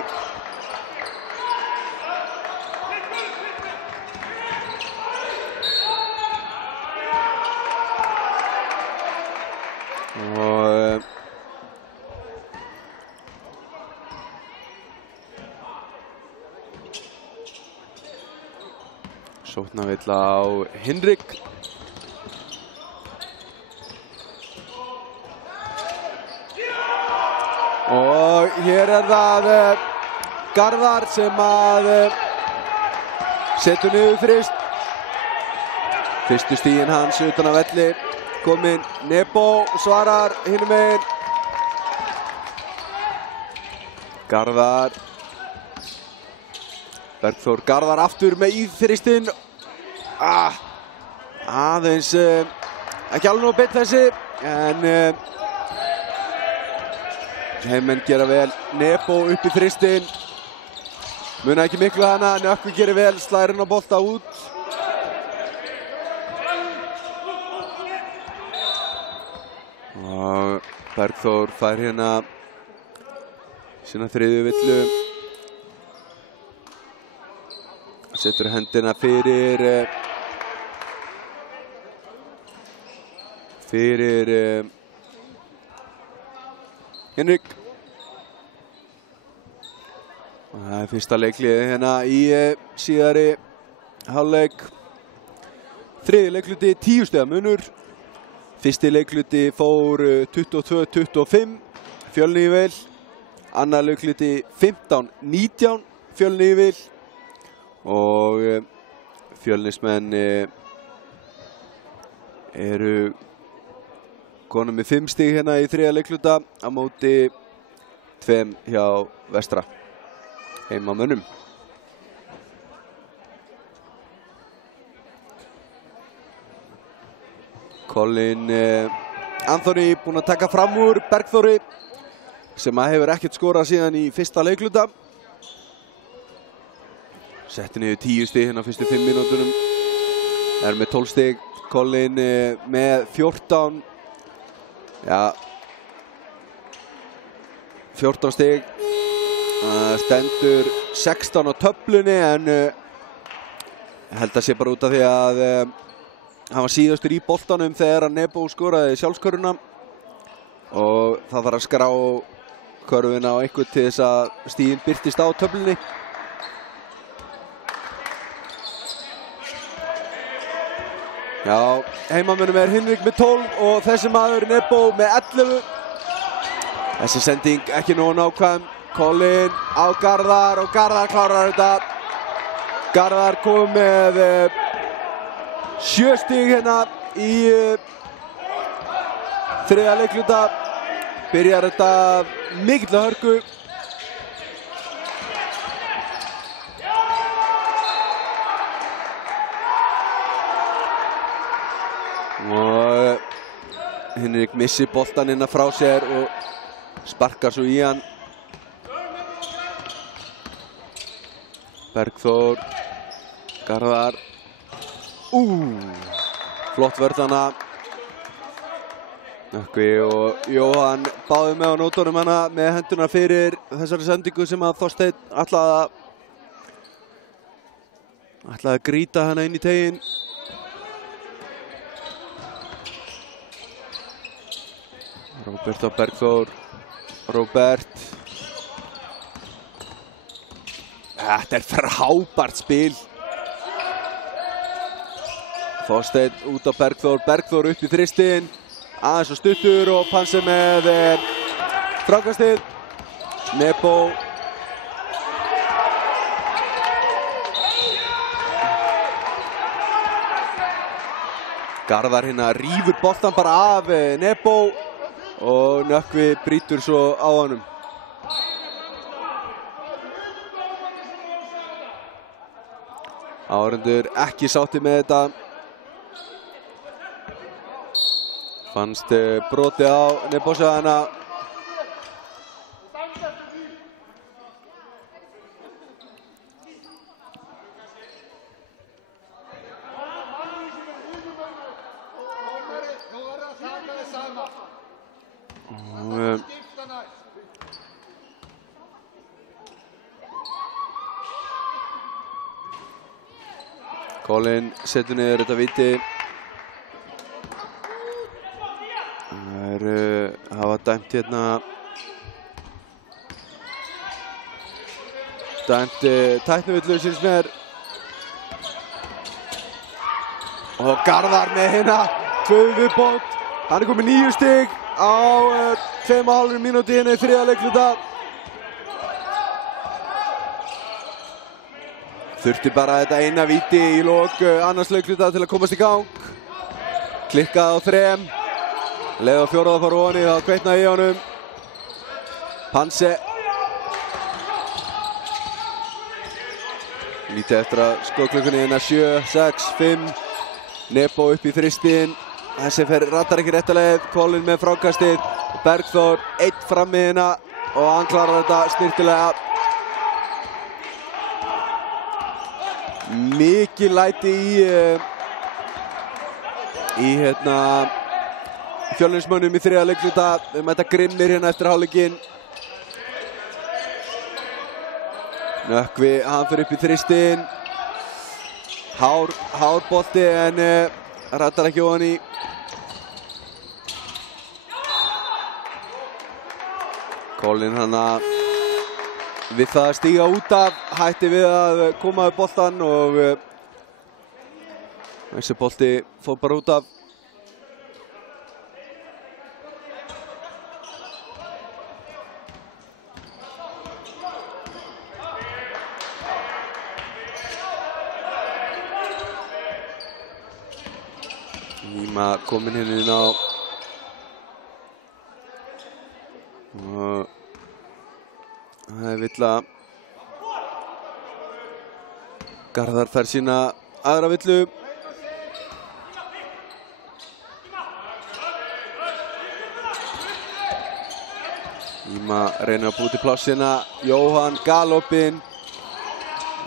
Og sóknarvill á Hinrik. Og hér er það Garðar sem að setur niður þrist. Fyrstu stíginn hans utan af velli. Kominn Nebo svarar hinum megin. Garðar. Bergþór Garðar aftur með íþristinn. Aðeins ekki alveg nóg beint þessi, en heimmenn gera vel. Nebo upp í þristinn. Muna ekki miklu hana, Nökkvi gerir vel, slær hann á bolta út. Og Bergþór fær hérna sína þriðju villu. Setur hendina fyrir Hinrik. Það er fyrsta leikliði hérna í síðari hálfleik. Þriðji leikluti 10 stiga munur. Fyrsti leikluti fór 22-25, Fjölni í vil. Annar leikluti 15-19, Fjölni í vil. Og Fjölnismenn eru konum með 5 stig hérna í þriðja leikluta á móti 2 hjá Vestra heimamönnum. Colin Anthony búinn að taka fram úr Bergþóri sem að hefur ekkert skorað síðan í fyrsta leikluta. Setti niður 10 stig hérna á fyrstu 5 mínútunum. Er með 12 stig. Colin með 14. Já. 14 stig. Stendur 16 á töflunni, en ég held að sé bara út af því að hann var síðastur í boltanum þegar Nebo skoraði sjálfskörfuna. Og það þarf að skrá körfuna á einhvern til þess að stiginn birtist á töflunni. Já, heimamönnum er Hinrik með 12 og þessi maður Nebo með 11. Þessi sending ekki nógu nákvæm. Colin á Garðar og Garðar klárar þetta. Garðar kom með 7 stig hérna í þriðja leikluta. Byrjar þetta mikilvæg hörku. Og Hinrik missir boltan innan frá sér og sparkar svo í hann. Bergþór, Garðar. Flott vörðana. Nökkvi og Jóhann báðu með á nótunum hana með henduna fyrir þessari sendingu sem að Þorsteinn ætlaði að grýta hana inn í teginn. Róbert og Bergþór. Róbert. Þetta er frábært spil. Þorsteinn út á Bergþór. Bergþór upp í þristinn. aðeins og stuttur og Panse með frákastið. Nebo Garðar hérna rífur boltan bara af Nebo og Nökkvi brýtur svo á honum. Áhorfendur ekki sátti með þetta. Fannst brotið á Nebo-söðana. Colin setur niður þetta víti. Það hafa dæmt hérna tæknivillu síns mér. Og Garðar með hérna 2 viðbót. Hann komið 9 stig á 2,5 mínúti hérna í 3. leikluta. Þurfti bara þetta eina víti í lok annars leikluta til að komast í gang. Klikkaði á 3. Leið á 4. að fara ofan í, þá kveiknaði í honum. Panse. Lítið eftir að skotklukkunni hérna 7, 6, 5. Nebo upp í þristinn. Þessi rattar ekki rétta leið. Colin með frákastið. Bergþór 1 frammi hérna og hann klarar þetta snyrtilega. Mikið læti í hérna Fjölnismönnum í 3. leikluta. Mæta grimmir hérna eftir hálfleikinn. Nökkvi, hann fyrir upp í þristinn. Hár bolti en rattar ekki ofan í. Colin hann við það að stíga út af, hætti við að koma upp boltan og þessi bolti fór bara út af. Íma kominn hérna inn á og það er villa. Garðar fær sína aðra villu. Íma reynir að búa til plássina. Jóhann galopinn.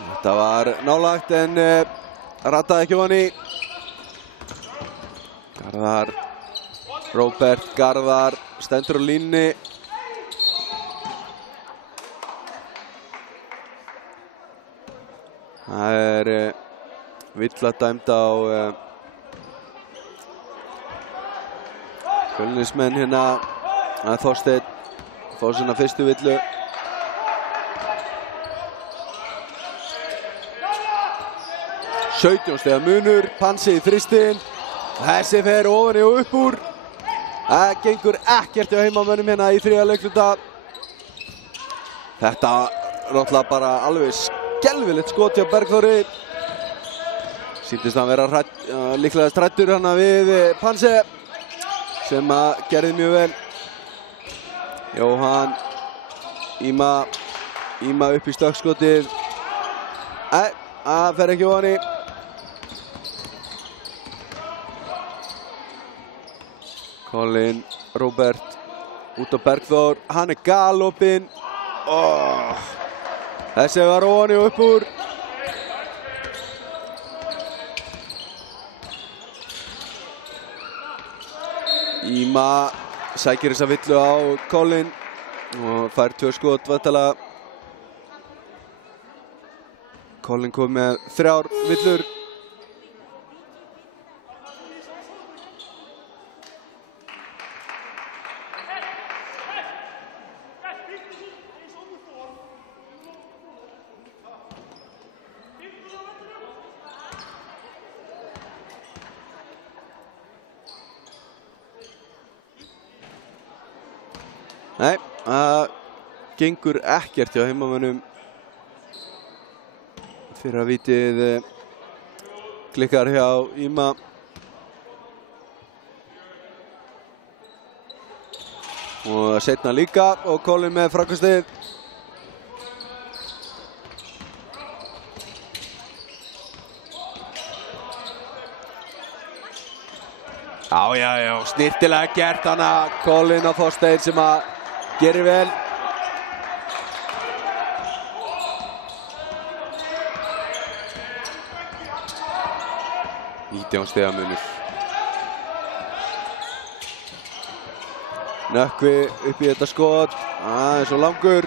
Þetta var nálagt en rattaði ekki ofan í. Garðar, Róbert Garðar stendur á línni. Það er villa dæmd á Fjölnismenn hérna. Það er Þorsteinn fór sína fyrstu villu. Sautján stiga munur, Pansi í þristinn. Þessi fer ofan í og upp úr. Það gengur ekkert hjá heimamönnum hérna í 3. leikluta. Þetta náttúrulega bara alveg skelfilegt skot hjá Bergþóri. Sýndist hann vera líklega hræddur hana við Panse sem að gerði mjög vel. Jóhann, Íma upp í stökkskotið. Það fer ekki ofan í. Colin, Róbert, út á Bergþór, hann er galopinn. Þessi var ofan í og upp úr. Íma sækir þessa villu á Colin og fær 2 skot væntanlega. Colin kom með 3 villur. gengur ekkert hjá heimamönnum fyrir að vítið klikkar hjá Íma. Og seinna líka og Colin með frákastið. Já, snirtilega gert hana Colin og Þorsteinn sem að gerir vel. Stiga munur. Nökkvi upp í þetta skot. Aðeins og langur.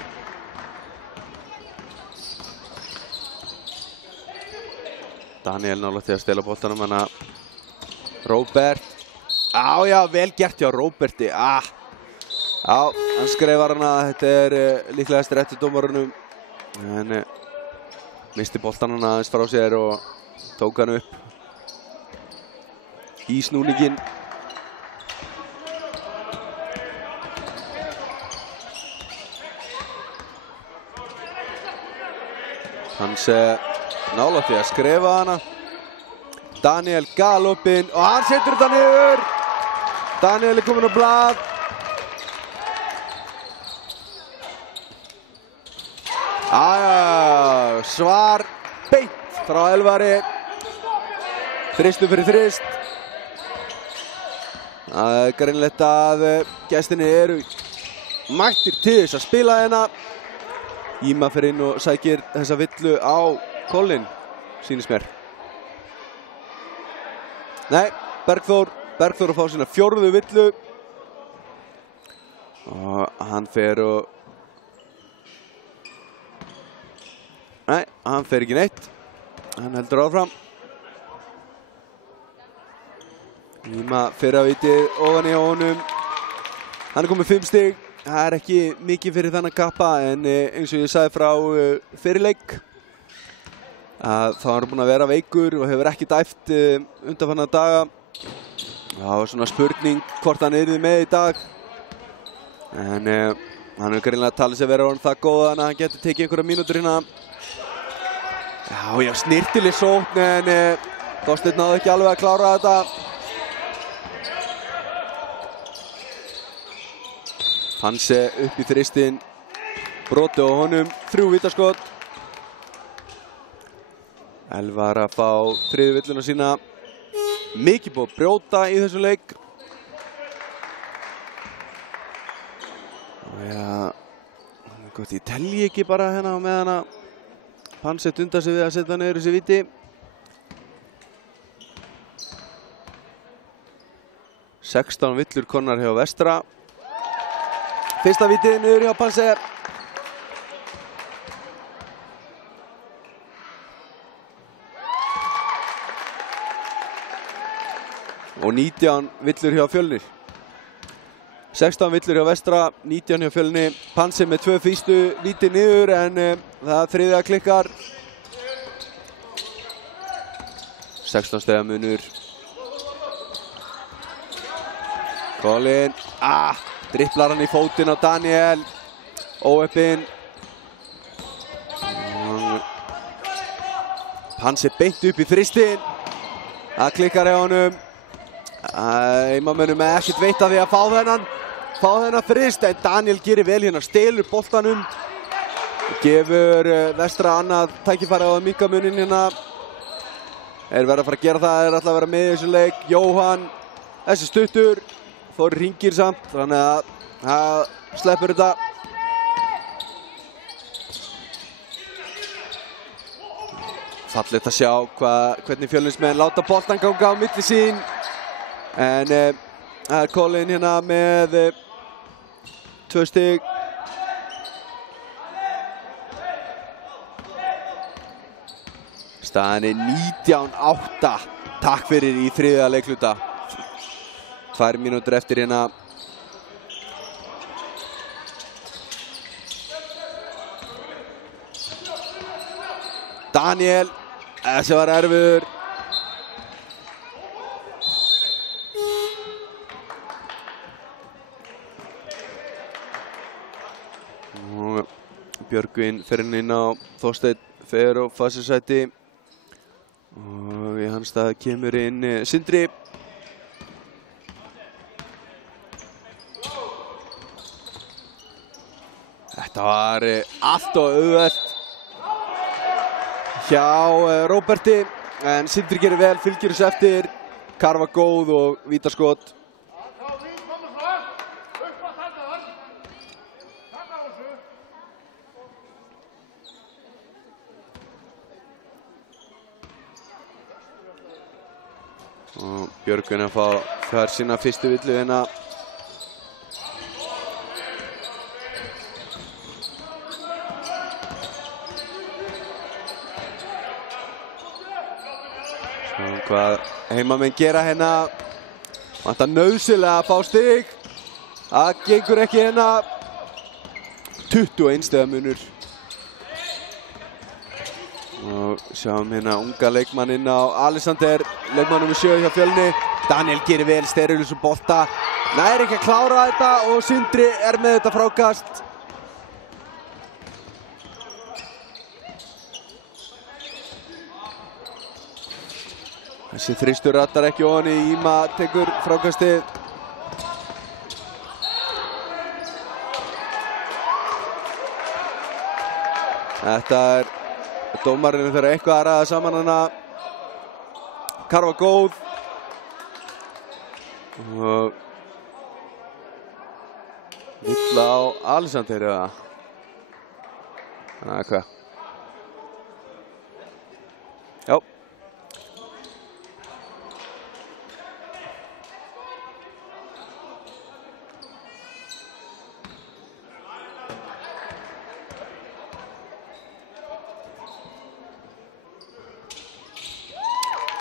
Daniel nálægt til að stela boltanum hana. Róbert. Já, vel gert hjá Róberti. Já, hann skrifar hana. Þetta er líklegast réttu dómarunum. En misti boltan hana aðeins frá sér og tók hann upp í snúningin. Hans nálægt því að skrifa hana. Daniel galopinn og hann setur þetta niður. Daniel er komin á blað. Svar beint frá Elvari. Þristur fyrir þrist. Það er greinlegt að gestinni eru mættir til þess að spila hérna. Íma fer inn og sækir þessa villu á Colin, sýnist mér. Nei, Bergþór að fá sína 4. villu. Og hann fer og... Nei, hann fer ekki neitt. Hann heldur áfram. Íma fyrir að vitið ofan í honum. Hann er komið 5 stig. Það er ekki mikið fyrir þannig kappa en eins og ég sagði frá fyrirleik þá er hann búinn að vera veikur og hefur ekki dæft undanfarna daga. Það var svona spurning hvort hann yrði með í dag. En hann hefur greinilega talið sig vera orðinn það góðan að hann getur tekið einhverja mínútur hérna. Já, snirtileg sókn en Þorsteinn náði ekki alveg að klára þetta. Hanse upp í þristinn, broti á honum, 3 vítaskot. Elvar að fá 3. villuna sína. Mikið búið að brjóta í þessu leik. Gott, ég telji ekki bara hérna á meðan að Hanse dundar sig við að setja niður þessi víti. 16 villur komnar hjá Vestra. Fyrsta vítið niður hjá Panse. Og 19 villur hjá Fjölnir. 16 villur hjá Vestra, 19 hjá Fjölnir. Panse með 2 fyrstu vítið niður en það þriðja klikkar. 16 stiga munur. Colin. Dribblar hann í fótinn á Daniel. Óheppinn. Panse beint upp í þristinn. Það klikkar hjá honum. Heimamönnum er ekkert veitt af því að fá þennan þrist en Daniel gerir vel hérna, stelur boltanum. Gefur Vestra annað tækifæri á að minnka muninn hérna. Verið að fara að gera það, alltaf að vera með í þessu leik. Jóhann, þessi stuttur. Þór ringir samt, þannig að það sleppur þetta. Fallegt að sjá hvernig Fjölnismenn láta boltan ganga á milli sín. En það er Colin hérna með 2 stig. Staðan er 19-8. Takk fyrir í 3. leikluta. 2 mínútur eftir hérna. Daniel, þessi var erfiður. Björgvin fer inn á Þorsteinn fer á fasisæti og í hans stað kemur inn Sindri. Þetta var allt og auðvelt hjá Róberti en Sindri gerir vel, fylgir þessu eftir, karfa góð og vítaskot. Og Björgvin að fá sína fyrstu villu hérna. Hvað heimamenn gera hérna. Vantar nauðsynlega að fá stig. Það gengur ekki hérna. 21 stiga munur. Og sjáum hérna unga leikmann á Alexander, leikmann nr. 7 hjá Fjölni. Daniel gerir vel, Sterilus og bolta. Nær ekki að klára þetta og Sindri með þetta frákast. Þessi þristur rattar ekki ofan í, Íma tekur frákastið. Þetta dómarinn þarf eitthvað að ræða saman hana. Karfa góð. Og villa á Alexander eða? Hvað? Já.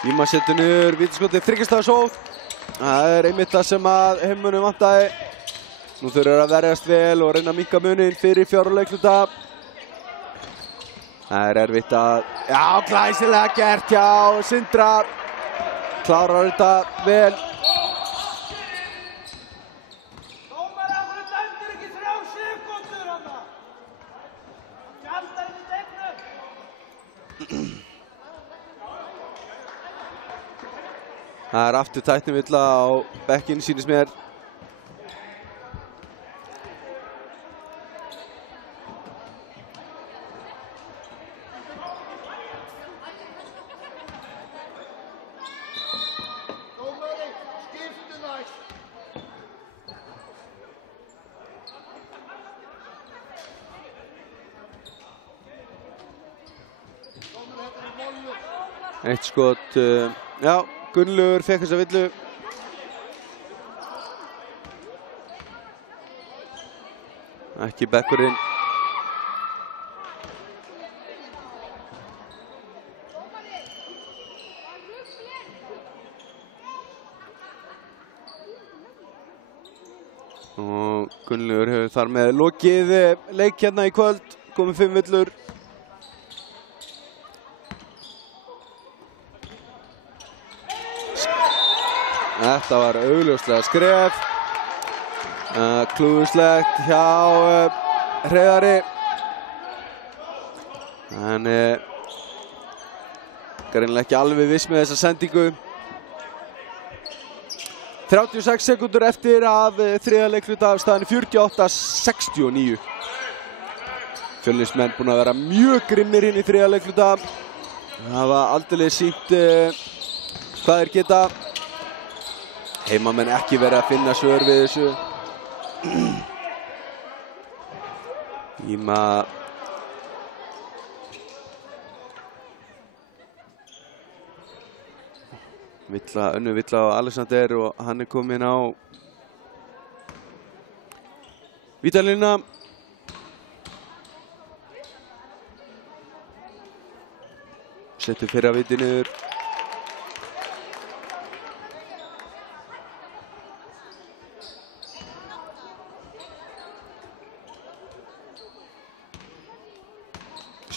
Íma setur niður vítaskotið, þriggjastaðasókn. Það einmitt það sem að heimunum vantaði. Nú þurfur að verjast vel og reyna að minnka muninn fyrir fjórða leikluta. Það erfitt að... Já, glæsilega gert hjá Sindra. Klárar þetta vel. Dómari, af hverju dæmdir ekki 3 sekúndur þarna? Gjaldar ekki teiknum. Það aftur tæknivilla á bekkinn, sýnist mér. Dómari, skiptu næst. Dómari, þetta vollu. Eitt skot, já. Gunnlaugur fekk þessa villu. Ekki bekkurinn. Og Gunnlaugur hefur þar með lokið leik hérna í kvöld. Komið 5 villur. Þetta var augljóslega skref. Klúðurslegt hjá Hreiðari. En greinilega ekki alveg viss með þessa sendingu. 36 sekúndur eftir af þriðja leikluta af staðinu 48-69. Fjölnismenn búin að vera mjög grimmir inn í þriðja leikluta. Það hafa aldrei sýnt hvað þeir geta. Heimamenn ekki verið að finna svör við þessu. Íma önnur villa á Alexander og hann kominn á vítalínuna. Setur fyrra viti niður.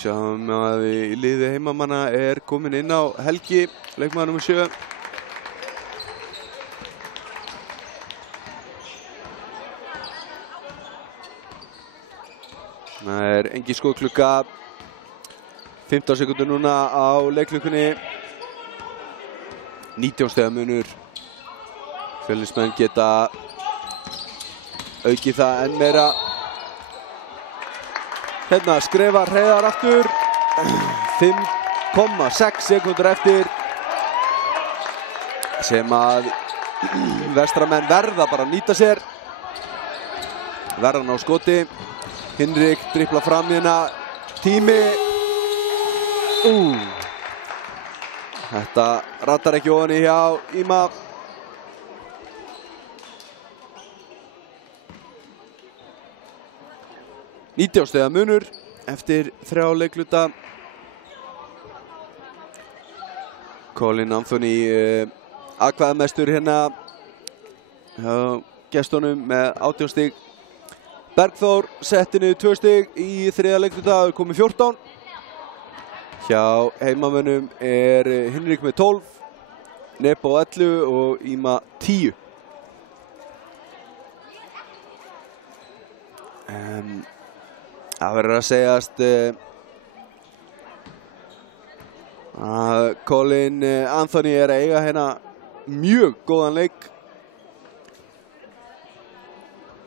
Sjáum að í liði heimamanna kominn inn á Helgi, leikmaður nr. 7. Það engin skoðklukka. 15 sekúndur núna á leikklukkunni. 19 stiga munur. Fjölnismenn geta aukið það enn meira. Hérna skrifar Hreiðar aftur. 5,6 sekúndur eftir. Sem að vestramenn verða bara að nýta sér. Verða ná skoti. Hinrik dribbla fram hérna. Tími. Þetta rattar ekki ofan í hjá Íma. Nítján stiga munur eftir 3 leikluta. Colin Anthony atkvæðamestur hérna hjá gestunum með 18 stig. Bergþór setti niður 2 stig í 3. leikluta, komið 14. Hjá heimamönnum Hinrik með 12, Nebo 11 og Íma 10. Það verður að segjast að Colin Anthony að eiga hérna mjög góðan leik.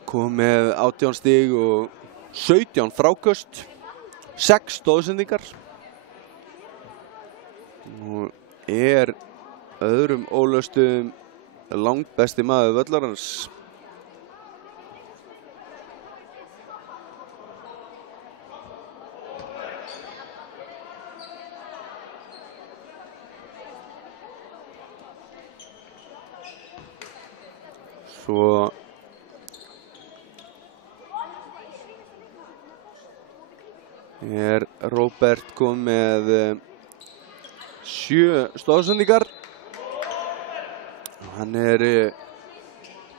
Kom með 18 stig og 17 fráköst, 6 stóðsendingar. Og öðrum ólöstum langbesti maður völlarans. Svo Róbert kom með 7 stóðsendingar. Hann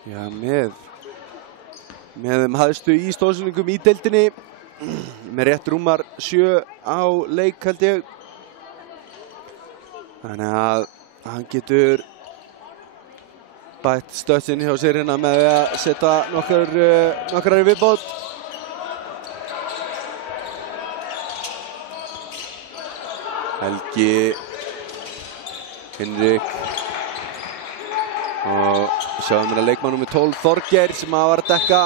já, með þeim hæstu í stóðsendingum í deildinni. Með rétt rúmar 7 á leik held ég. Þannig að hann getur bætt stöðsinn hjá sér hérna með að setja nokkrar í viðbót. Helgi, Hinrik og sjáum við að leikmann númer 12 Þorgeir sem var að dekka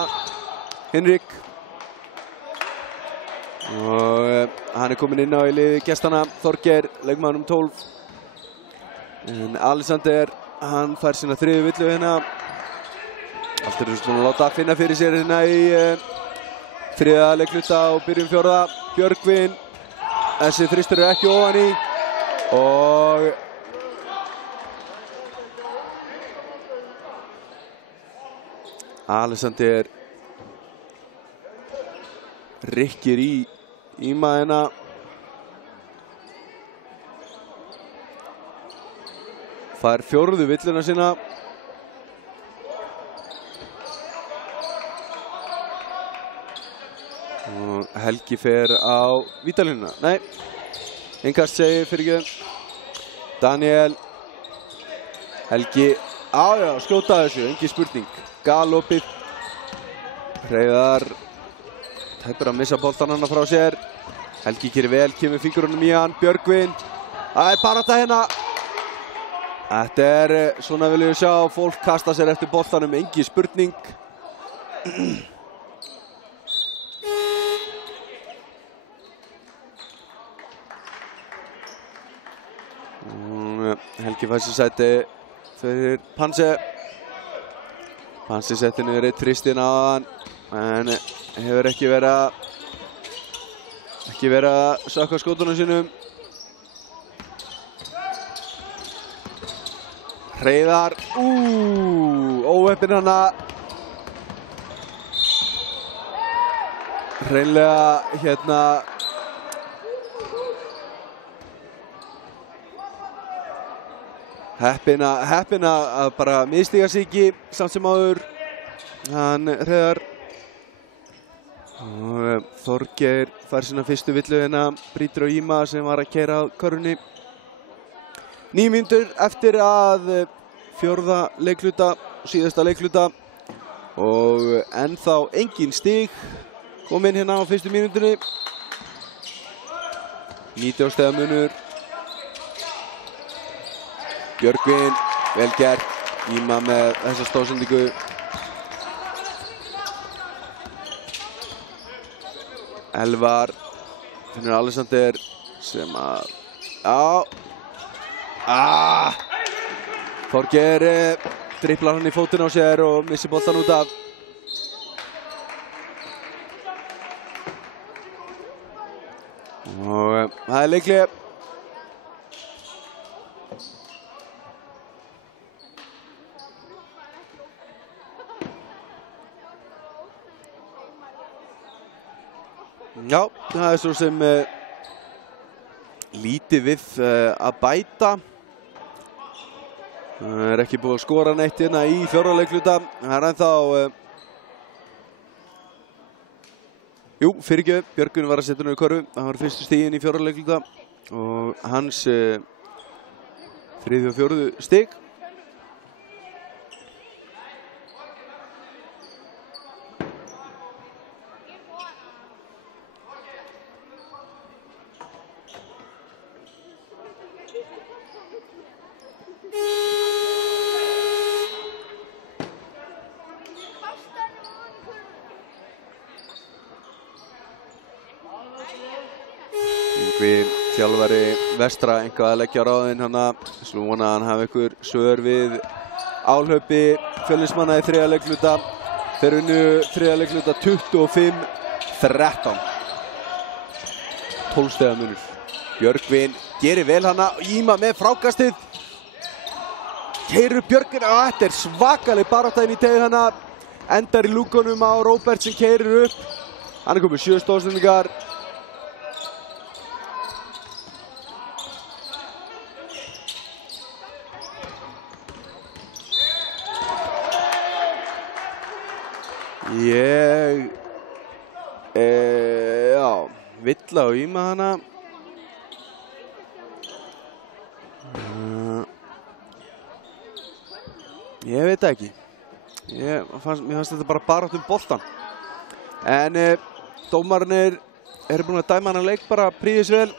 Hinrik. Og hann komin inn á í liði gestana, Þorgeir, leikmann númer 12. En Alexander, hann fær sína 3. villu hérna. Allt svona að láta finna fyrir sér hérna í 3. leikluta og byrjum 4. Björgvin. Þessi þristur ekki ofan í og Alexander rykkir í Íma hérna. Fær 4. villuna sína. Og Helgi fer á vítalínuna. Nei, Inkast segir fyrir ekki. Daniel. Helgi. Já, skjóta þessu, engin spurning. Galopið. Hreiðar. Tæpur að missa boltan hana frá sér. Helgi gerir vel, kemur fingurunum í hann. Björgvin. Það barátta hérna. Þetta svona viljum við sjá. Fólk kasta sér eftir boltanum, engin spurning. Helgi fær sér sæti fyrir Panse. Panse setti niður eitt þristinn á hann, en hefur ekki verið að sökkva skótunum sínum. Hreiðar, óheppinn hana. Hreinlega hérna heppinn að bara miðstíga sig ekki samt sem áður hann Hreiðar. Og Þorgeir fær sína 1. villu hérna, brýtur á Íma sem var að keyra á körfunni. 9 mínútur eftir að 4. leikluta, síðasta leikluta og ennþá engin stig. kom inn hérna á fyrstu mínútunni. 19 stiga munur. Björgvin, vel gert. Íma með þessa stóðsendingu. Elvar finnur Alexander sem að Þorgeir dribblar hann í fótinn á sér og missir boltan út af. Og það er leikli. Já, það er svo sem lítið við að bæta. Það er ekki búið að skora neitt hérna í fjórða leikluta. Það er ennþá fyrirgjöf, Björgvin var að setja hann í körfu. Það var fyrstu stiginn í fjórða leikluta og hans þriðju og fjórðu stig. Þjálfari Vestra eitthvað að leggja á ráðinn hana. Svo vona að hann hafi einhver svör við áhlaupi Fjölnismanna í þriðja leikluta. Þeir unnu þriðja leikluta 25-13. 12 stiga munur. Björgvin gerir vel hana. Íma með frákastið. Keyrir Björgvin. Þetta er svakaleg barátta inn í tegið hana. Endar í lúkunum á Róbert sem keyrir upp. Hann er komið 7 stóðsendingar. Villa og Íma hana. Ég veit það ekki. Mér fannst þetta bara barátt boltan. En dómararnir eru búin að dæma hana leik bara príðisvel.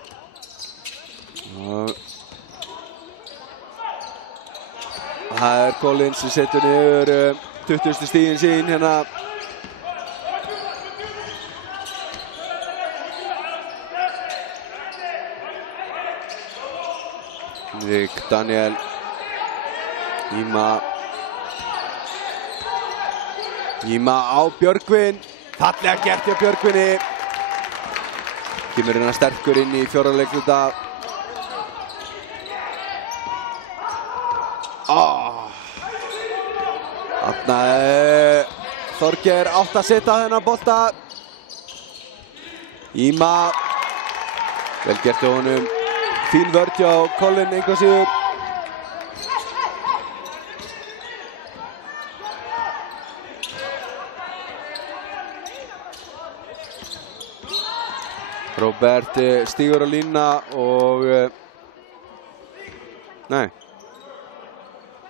Það er Collins sem setur niður 20. stigin sín hérna. Daniel Íma á Björgvin. Fallega gert hjá Björgvini. Kemur hérna sterkur inn í fjórða leikluta. Þarna Þorgeir átt að setja þennan bolta. Íma vel gert hjá honum. Fín vörð hjá Colin einhvað síður. Róbert stígur á línuna og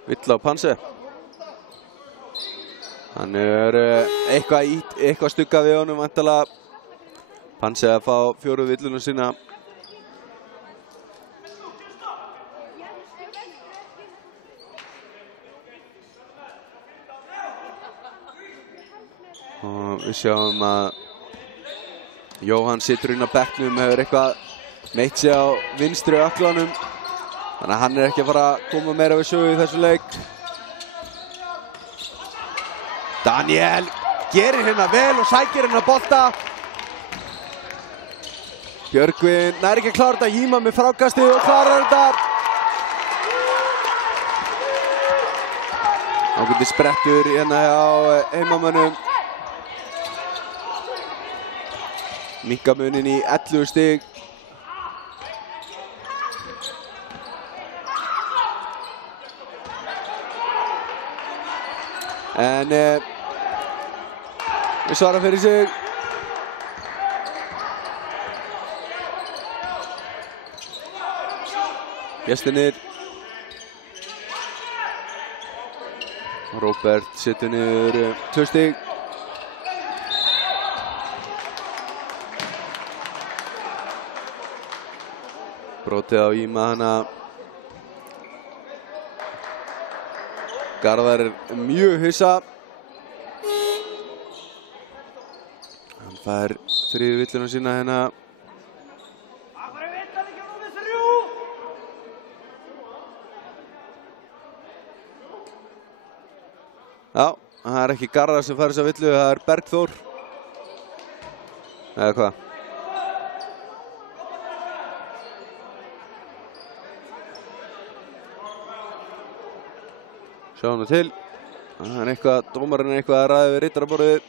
Villa á Panse. Hann er eitthvað stuggað við honum væntanlega. Panse að fá fjóru villuna sína. Og við sjáum að Jóhann situr inn á bekknum, hefur eitthvað meitt sig á vinstri ökklunum. Þannig að hann er ekki að fara að koma meira við sögu í þessu leik. Daniel gerir hérna vel og sækir hérna bolta. Björgvin nær ekki að klára þetta. Íma með frákastið og klárar þetta. Ágætis sprettur hérna hjá heimamönnum. Minnka munin í 11 stig. En við svara fyrir sig. Gestirnir. Róbert setur niður 2 stig. Brotið á Íma hana. Garðar mjög hissa. Hann fær þriðju villuna sína hérna. Já, það ekki Garðar sem fær þessa villu, það Bergþór. Eða hvað? Sjáum það til. Það eitthvað, dómarinn eitthvað að ræða við rittaraborðið.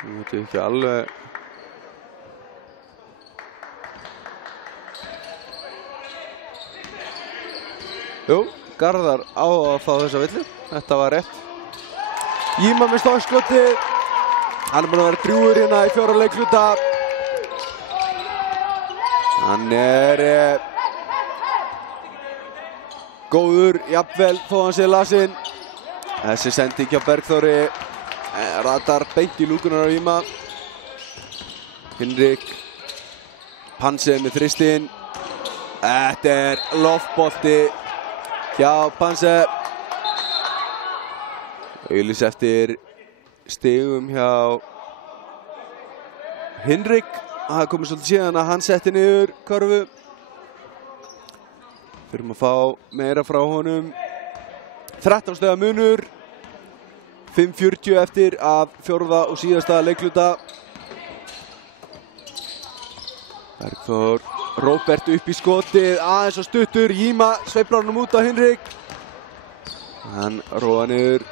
Ég veit ekki alveg. Jú, Garðar á að fá þessa villu. Þetta var rétt. Íma með stókskoti. Hann búinn að vera drjúgur hérna í 4 leikluta. Hann góður, jafnvel, þó hann sé lasinn. Þessi sending hjá Bergþóri. Ratar beint í lúkunar á Íma. Hinrik. Panse með þristinn. Þetta loftbolti hjá Panse. Auglýs eftir stigum hjá Hinrik. Það komið svolítið síðan að hann setti niður körfu. Þurfum að fá meira frá honum. 13 stiga munur. 5:40 eftir af 4. og síðasta leikluta. Bergþór, Róbert upp í skotið, aðeins og stuttur. Íma sveiflar honum út á Hinrik. Hann róa niður.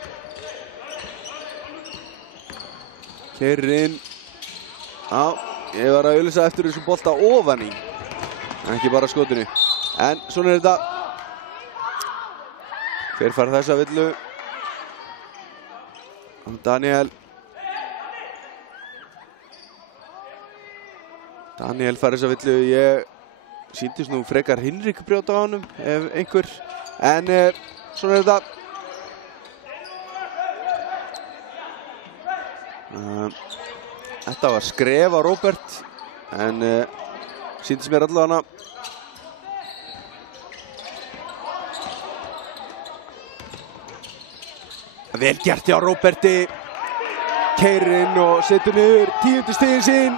Keyrir inn. Já, ég var að auglýsa eftir þessum bolta ofan í. Ekki bara skotinu. En svona þetta. Hver fær þessa villu? Daniel fær þessa villu. Ég sýndist nú frekar Hinrik brjóta á honum ef einhver. En svona þetta. Þetta var skref á Róbert. En sýndist mér allavega. Vel gert hjá Róberti. Keyrir inn og setur niður 10. stigin sín.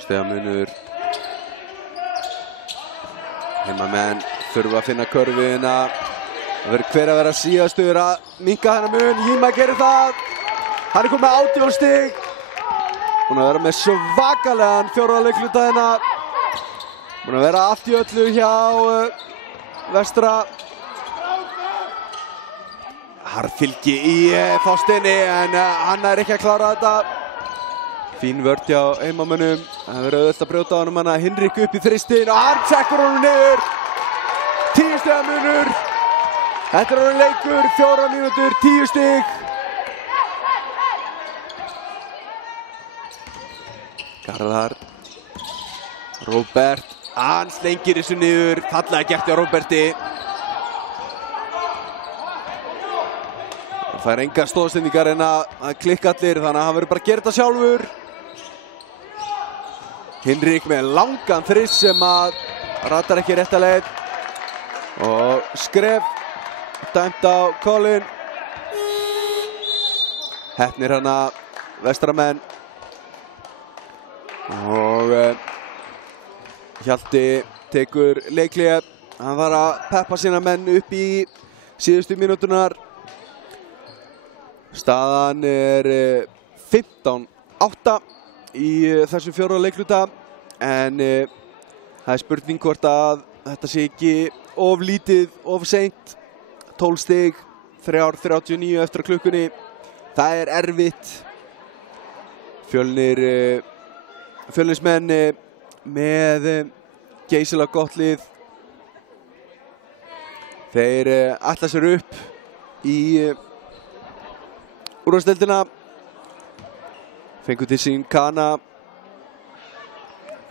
Stiga munur. Heimamenn þurfa að finna körfuna. Það verður hver að vera síðastur að minnka þennan mun. Íma gerir það. Hann komið með 18 stig. Búinn að vera með svakalegan 4. leikluta hérna. Búinn að vera allt í öllu hjá Vestra. Harðfylgi í Þorsteini en hann ekki að klára þetta. Fín vörn hjá heimamönnum. Það verður auðvelt að brjóta á honum hana. Hinrik upp í þristinn og hann sekkur honum niður. 10 stiga munur. Þetta orðinn leikur, 4 mínútur, 10 stig. Garðar. Róbert. Hann slengir þessu niður. Fallega gert hjá Róberti. Það fær engar stóðsendingar en að klikka allir, þannig að hann verður bara að gera þetta sjálfur. Hinrik með langan þrist sem að ratar ekki rétta leið. Og skref dæmt á Colin. Heppnir hana Vestramenn. Og Hjalti tekur leikhlé. Hann var að peppa sína menn upp í síðustu mínúturnar. Staðan 15-8 í þessum 4. leikluta. En það spurning hvort að þetta sé ekki of lítið, of seint. 12 stig, 3:39 eftir klukkunni. Það erfitt. Fjölnismenn með geysilega gott lið. Þeir ætla sér upp í úrvalsdeildina. Fengu til sín Kana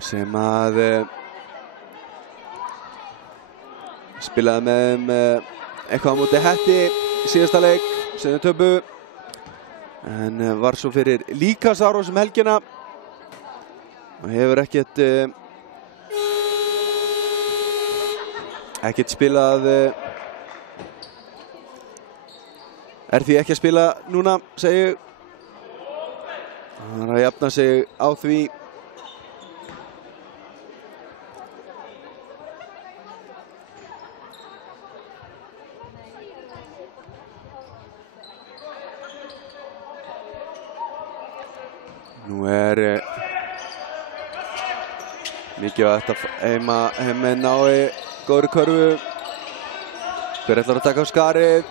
sem að spilaði með þeim eitthvað á móti Hetti í síðasta leik sem þeir töpu, en var svo fyrir líkamsárás helgina og hefur ekkert spilað, er því ekki að spila núna, segi ég. Það er að jafna sig á því. Nú er mikið að þetta heima nái góðri körfu. Hver ætlar að taka á skarið?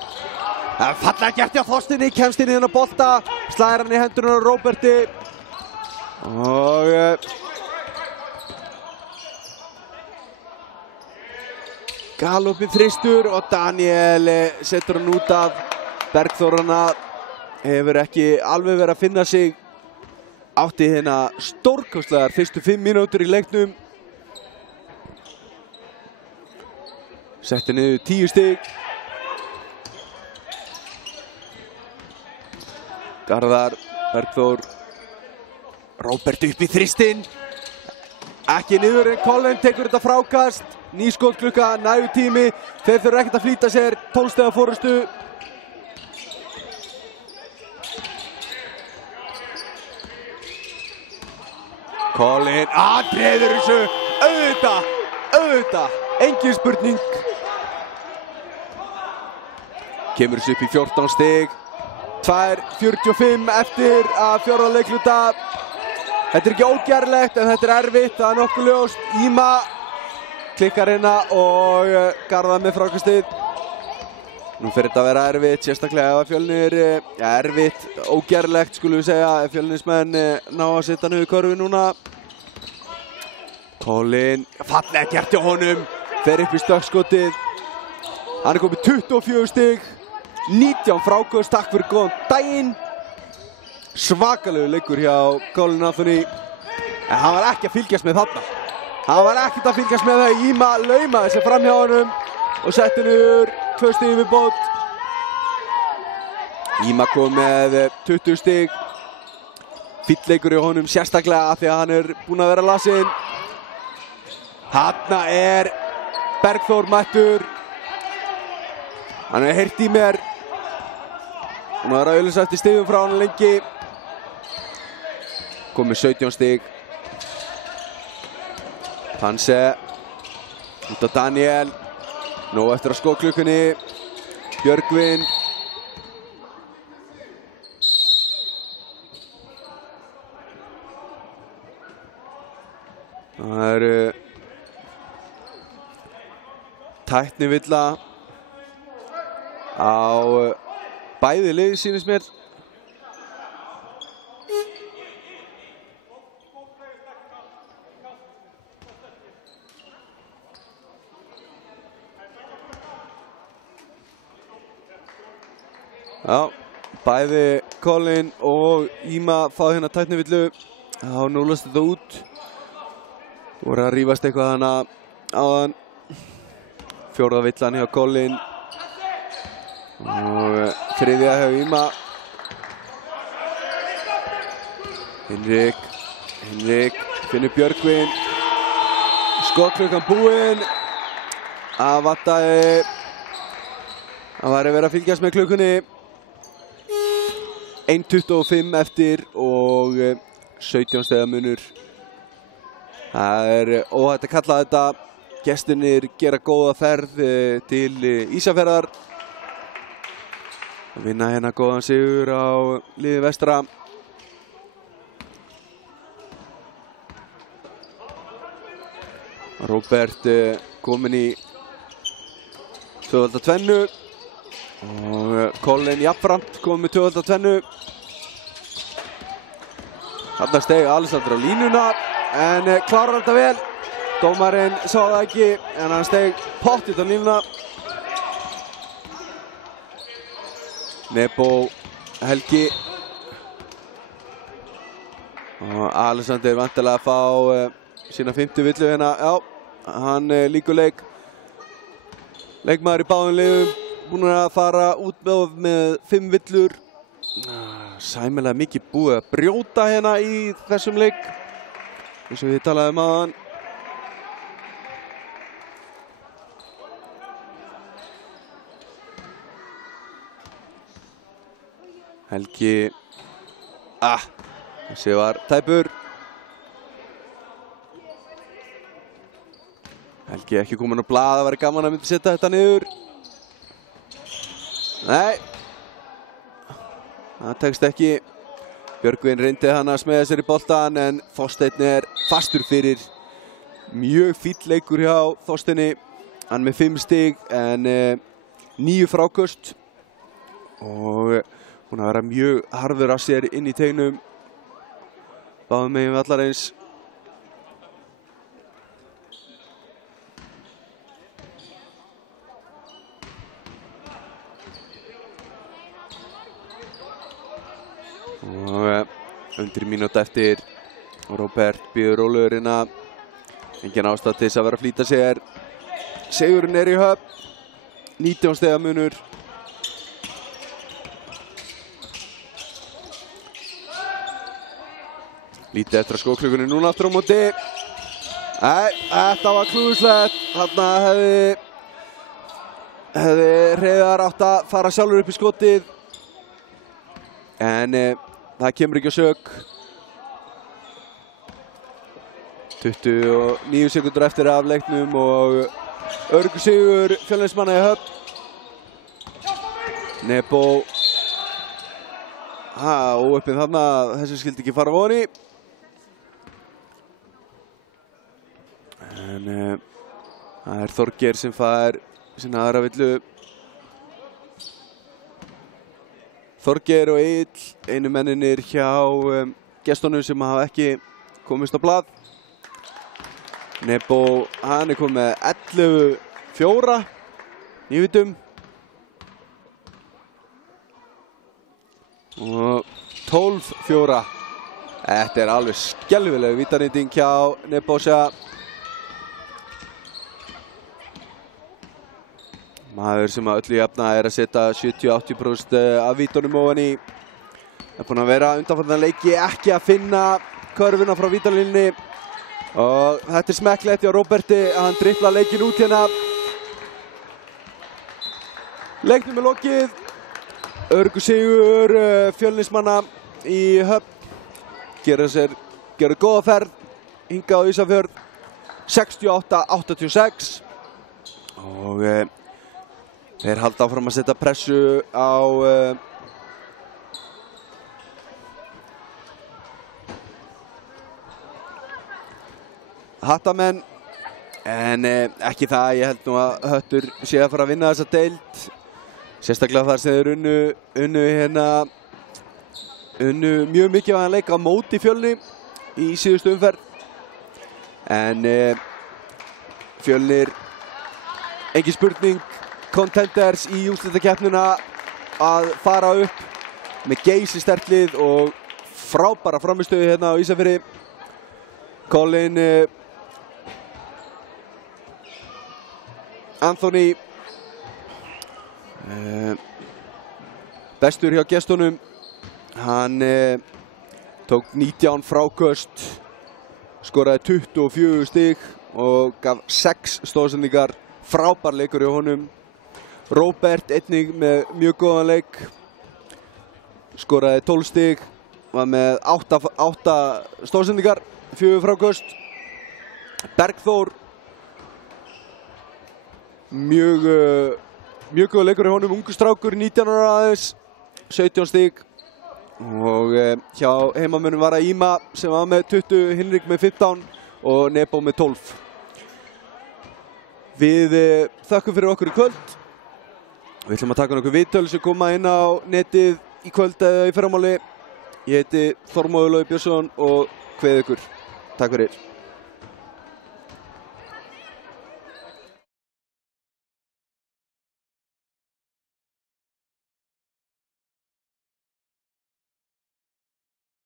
Það er fallega gert hjá Þorstinni, kemst inn í þennan bolta, slæðir hann í hendurinn á Róberti og Galopin þristur og Daniel setur hann út af. Bergþórana hefur ekki alveg verið að finna sig, átti hérna stórkostlegar fyrstu 5 mínútur í leiknum, setti niður 10 stig. Garðar, Bergþór, Róbert upp í þristinn, ekki niður en Colin tekur þetta frákast, ný skotklukka, nægur tími, þeir þurfa ekkert að flýta sér, 12 stiga forystu. Colin, treður þessu, auðvitað, engin spurning. Kemur þessu upp í 14 stig. 2:45 eftir að 4. leikluta. Þetta er ekki ógerlegt en þetta er erfitt, það er nokkuð ljóst. Íma klikkar hérna og Garðar með frákastið. Nú fyrir þetta að vera erfitt, sérstaklega ef Fjölnir, erfitt, ógerlegt skulum við segja, ef Fjölnismenn ná að setja niður körfu núna. Colin, fallega gert hjá honum, fer upp í stökkskotið. Hann er komið 24 stig. 19 fráköst, takk fyrir góðan daginn. Svakalegu leikur hjá Colin Anthony. En hann var ekki að fylgjast með þarna. Hann var ekkert að fylgjast með það. Íma laumaði sig fram hjá honum og setti niður 2 stig í viðbót. Íma kom með 20 stig. Fínn leikur hjá honum, sérstaklega af því að hann er búinn að vera lasinn. Þarna er Bergþór mættur. Hann hefur heyrt í mér. Hún har auðvitað eftir stigum frá hann lengi. Komið 17 stig. Hanse út af Daniel. Nóg eftir að skotklukkunni. Björgvin. Það eru tæknivilla á bæði lið, sýnist mér. Já, bæði Colin og Íma fá hérna tæknivillu. Þá núlast þetta út. Voru að rífast eitthvað hana áðan. 4. villan hjá Colin. Og 3. hjá Íma. Hinrik finnur Björgvin. Skotklukkan búinn. Það vantaði. Það væri verið að fylgjast með klukkunni. 1:25 eftir og 17 stiga munur. Það er óhætt að kalla þetta. Gestirnir gera góða ferð til Ísafjarðar. Að vinna hérna góðan sigur á liði vestra. Róbert kominn í 2-2 og Colin jafnframt kominn með 2-2. Þarna steig Alexander á línuna en klárar þetta vel. Dómarinn sá það ekki, en hann steig pottþétt á línuna. Nebo, Helgi og Alexander vantilega að fá sína 5. villu hérna. Já, hann lýkur leik. Leikmaður í báðum liðum, búinn að fara út með 5 villur. Sæmilega mikið búið að brjóta hérna í þessum leik, eins og við talaðum áðan. Helgi, þessi var tæpur. Helgi ekki komin á blað, það væri gaman að myndi setja þetta niður. Nei, það tekst ekki. Björgvin reyndi hann að smeða sér í boltan, en Þorsteinn fastur fyrir. Mjög fínn leikur hjá Þorsteini. Hann með 5 stig, en 9 fráköst. Og hún að vera mjög harður af sér inn í teignum. Báðum megin vallarins. Og undir mínútu eftir. Róbert býður rólegurinn að engin ástæða til þess að vera að flýta sér. Sigurinn í höfn. 19 stiga munur. Lítið eftir að skóklökunni núna aftur á móti. Nei, þetta var klúðuslegt. Þarna hefði Hreiðar átt að fara sjálfur upp í skotið. En það kemur ekki á sök. 29 sekundur eftir af leiknum og öruggur sigur Fjölnismanna í höfn. Nebo. Óöppin þarna, þessu skildi ekki fara voni. En það Þorgeir sem fær sinna aðra villu. Þorgeir og Egill, einu menninir hjá gestunum sem hafa ekki komist á blað. Nebo, hann komið með 11-4 nývitum. Og 12-4. Þetta alveg skelfileg vítanýting hjá Nebosja. Maður sem að öllu jafna að setja 70-80% af vítunum ofan í. Búinn að vera undanfarnar leiki ekki að finna körfuna frá vítalínunni. Og þetta smekklegt hjá Róberti að hann dribblar leikinn út hérna. Leiknum lokið. Öruggur sigur Fjölnismanna í höfn. Gerðu góða ferð hingað á Ísafjörð. 68-86. Og þeir halda áfram að setja pressu á Hattamenn, en ekki það. Ég held nú að Höttur sé að fara að vinna þessa deild, sérstaklega þar sem þeir unnu mjög mikið að leika á móti Fjölni í síðustu umferð. En Fjölnir, engin spurning, contenders í úrslitakeppnina að fara upp með geysi sterkt lið og frábæra framistöðu hérna á Ísafirði. Colin Anthony bestur hjá gestunum. Hann tók 19 fráköst, skoraði 24 stig og gaf 6 stóðsendingar. Frábær leikur hjá honum. Róbert einnig með mjög góðan leik, skoraði 12 stig, var með 8 stóðsendingar, 4 fráköst. Bergþór, mjög góð leikur hjá honum, ungur strákur, 19 ára aðeins, 17 stig. Og hjá heimamönnum var að Íma sem var með 20, Hinrik með 15 og Nebo með 12. Við þökkum fyrir okkur í kvöld. Við ætlum að taka nokkuð viðtöl sem koma inn á netið í kvöld eða í fyrramáli. Ég heiti Þormóður Logi Björnsson og kveð ykkur. Takk fyrir.